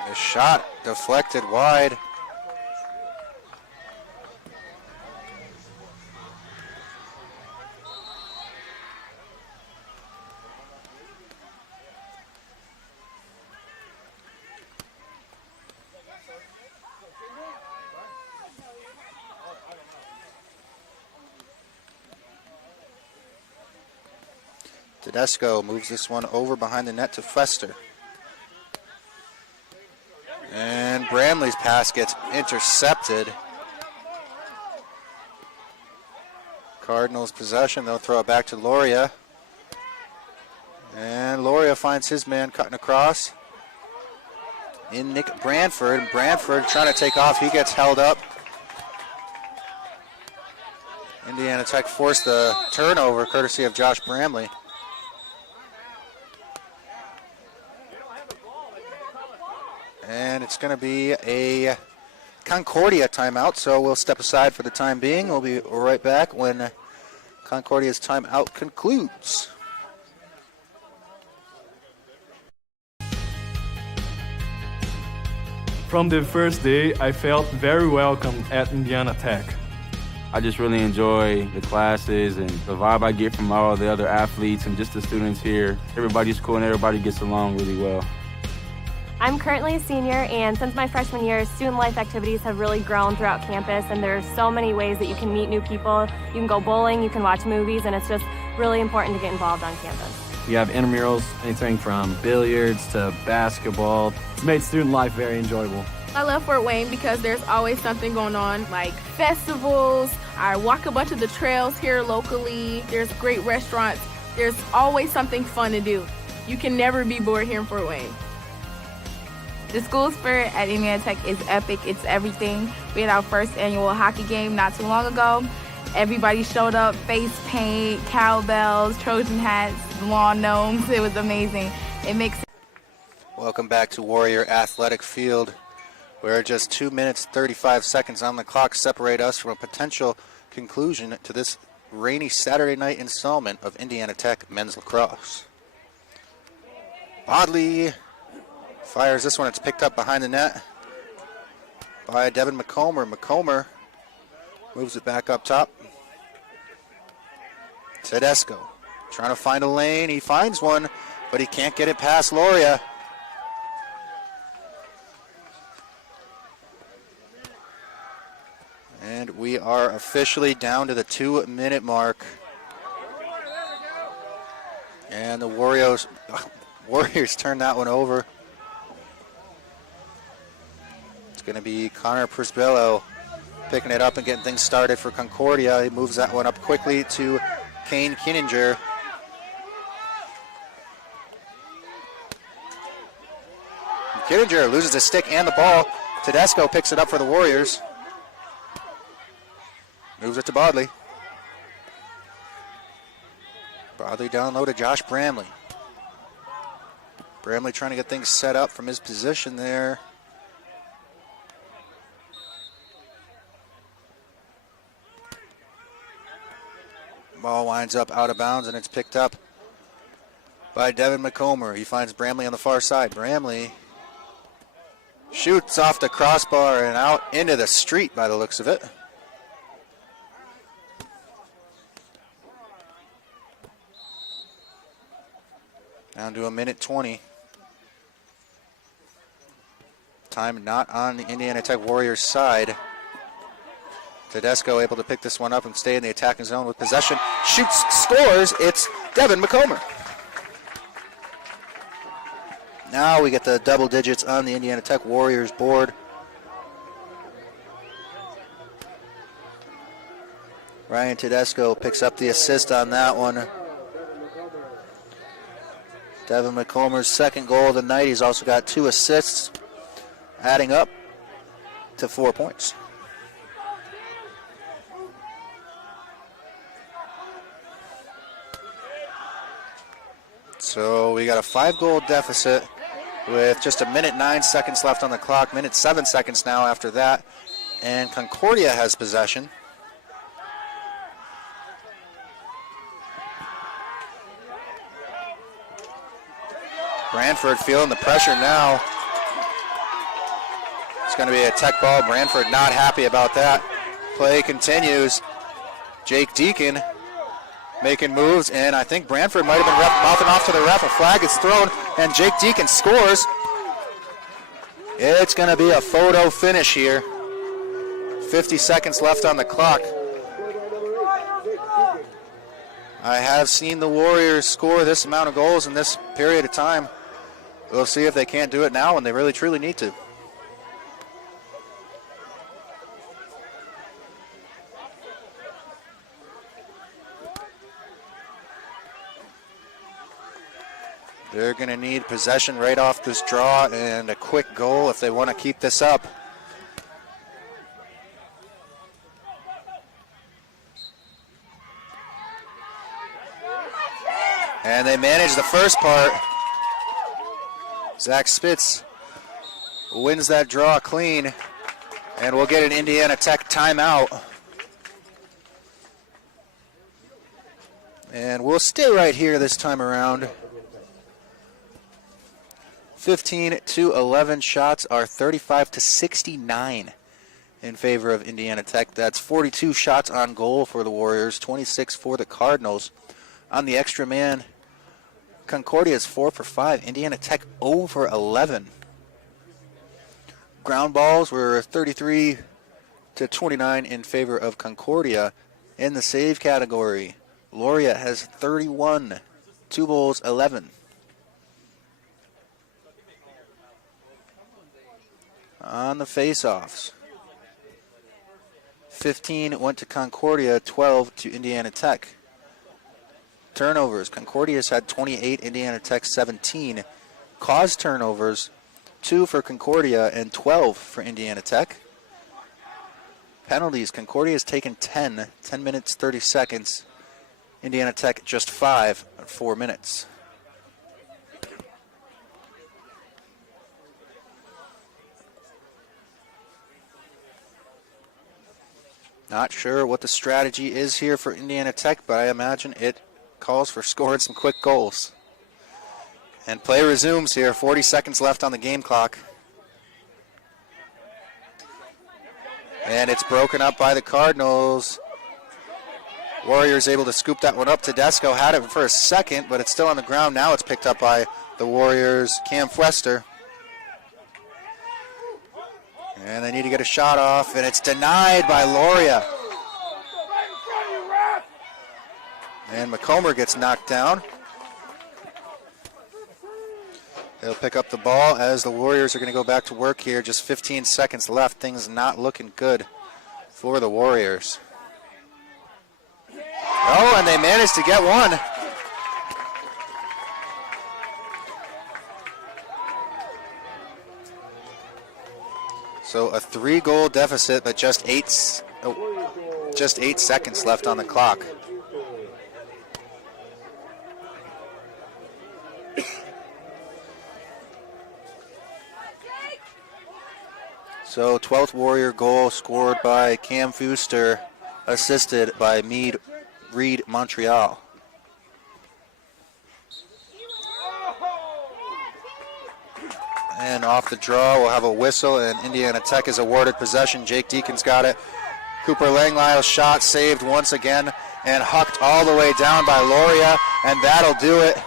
The shot deflected wide. Tedesco moves this one over behind the net to Fester. And Bramley's pass gets intercepted. Cardinals possession. They'll throw it back to Loria. And Loria finds his man cutting across in Nick Branford. Branford trying to take off. He gets held up. Indiana Tech forced the turnover courtesy of Josh Bramley. And it's going to be a Concordia timeout, so we'll step aside for the time being. We'll be right back when Concordia's timeout concludes. From the first day, I felt very welcome at Indiana Tech. I just really enjoy the classes and the vibe I get from all the other athletes and just the students here. Everybody's cool and everybody gets along really well. I'm currently a senior, and since my freshman year, student life activities have really grown throughout campus, and there's so many ways that you can meet new people. You can go bowling, you can watch movies, and it's just really important to get involved on campus. We have intramurals, anything from billiards to basketball. It's made student life very enjoyable. I love Fort Wayne because there's always something going on, like festivals. I walk a bunch of the trails here locally. There's great restaurants. There's always something fun to do. You can never be bored here in Fort Wayne. The school spirit at Indiana Tech is epic. It's everything. We had our first annual hockey game not too long ago. Everybody showed up, face paint, cowbells, Trojan hats, lawn gnomes. It was amazing. It makes Welcome back to Warrior Athletic Field, where just 2 minutes, 35 seconds on the clock separate us from a potential conclusion to this rainy Saturday night installment of Indiana Tech men's lacrosse. Bodley fires this one. It's picked up behind the net by Devin McComber. McComber moves it back up top. Tedesco trying to find a lane. He finds one, but he can't get it past Loria. And we are officially down to the 2-minute mark. And the Warriors turn that one over. It's going to be Connor Prisbillo picking it up and getting things started for Concordia. He moves that one up quickly to Kane Kinninger. Kinninger loses the stick and the ball. Tedesco picks it up for the Warriors. Moves it to Bodley. Bodley down low to Josh Bramley. Bramley trying to get things set up from his position there. Ball winds up out of bounds, and it's picked up by Devin McComber. He finds Bramley on the far side. Bramley shoots off the crossbar and out into the street by the looks of it. Down to 1:20. Time not on the Indiana Tech Warriors side. Tedesco able to pick this one up and stay in the attacking zone with possession. Shoots, scores. It's Devin McComber. Now we get the double digits on the Indiana Tech Warriors board. Ryan Tedesco picks up the assist on that one. Devin McComber's second goal of the night. He's also got 2 assists, adding up to 4 points. So we got a 5-goal deficit with just 1:09 seconds left on the clock. 1:07 seconds now after that. And Concordia has possession. Branford feeling the pressure now. It's going to be a Tech ball. Branford not happy about that. Play continues. Jake Deacon making moves, and I think Branford might have been mouthing off to the ref. A flag is thrown, and Jake Deacon scores. It's going to be a photo finish here. 50 seconds left on the clock. I have seen the Warriors score this amount of goals in this period of time. We'll see if they can't do it now when they really truly need to. They're going to need possession right off this draw and a quick goal if they want to keep this up. And they manage the first part. Zach Spitz wins that draw clean, and we'll get an Indiana Tech timeout. And we'll stay right here this time around. 15-11. Shots are 35-69 in favor of Indiana Tech. That's 42 shots on goal for the Warriors, 26 for the Cardinals. On the extra man, Concordia is 4 for 5. Indiana Tech 0 for 11. Ground balls were 33-29 in favor of Concordia. In the save category, Laureate has 31, 2 goals, 11. On the face-offs, 15 went to Concordia, 12 to Indiana Tech. Turnovers, Concordia's had 28, Indiana Tech 17. Caused turnovers, 2 for Concordia and 12 for Indiana Tech. Penalties, Concordia's taken 10 minutes, 30 seconds. Indiana Tech just 5 at 4 minutes. Not sure what the strategy is here for Indiana Tech, but I imagine it calls for scoring some quick goals. And play resumes here, 40 seconds left on the game clock. And it's broken up by the Cardinals. Warriors able to scoop that one up. Tedesco had it for a second, but it's still on the ground. Now it's picked up by the Warriors' Cam Fwester. And they need to get a shot off, and it's denied by Lauria. And McComber gets knocked down. They'll pick up the ball as the Warriors are going to go back to work here. Just 15 seconds left. Things not looking good for the Warriors. Oh, and they managed to get one. So a 3-goal deficit, but just 8 seconds left on the clock. So 12th Warrior goal scored by Cam Fewster, assisted by Reed Montreal. And off the draw, we'll have a whistle, and Indiana Tech is awarded possession. Jake Deacon's got it. Cooper Langlisle's shot saved once again and hucked all the way down by Lauria, and that'll do it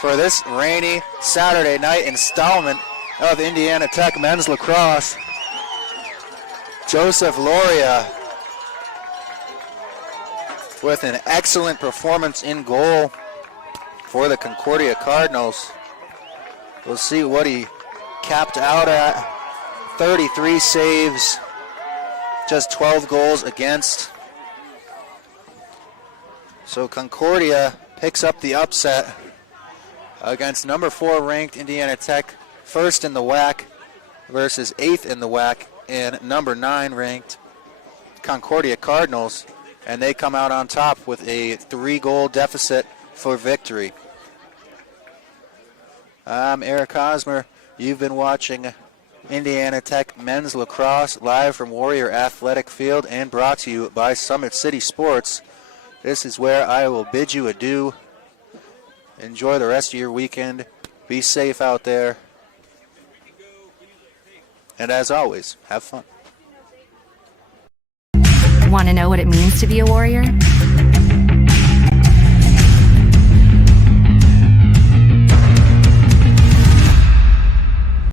for this rainy Saturday night installment of Indiana Tech men's lacrosse. Joseph Lauria with an excellent performance in goal for the Concordia Cardinals. We'll see what he capped out at. 33 saves, just 12 goals against. So Concordia picks up the upset against number 4 ranked Indiana Tech, first in the WAC versus 8th in the WAC, and number 9 ranked Concordia Cardinals, and they come out on top with a 3-goal deficit for victory. I'm Eric Hosmer. You've been watching Indiana Tech men's lacrosse live from Warrior Athletic Field and brought to you by Summit City Sports. This is where I will bid you adieu. Enjoy the rest of your weekend. Be safe out there. And as always, have fun. Want to know what it means to be a warrior?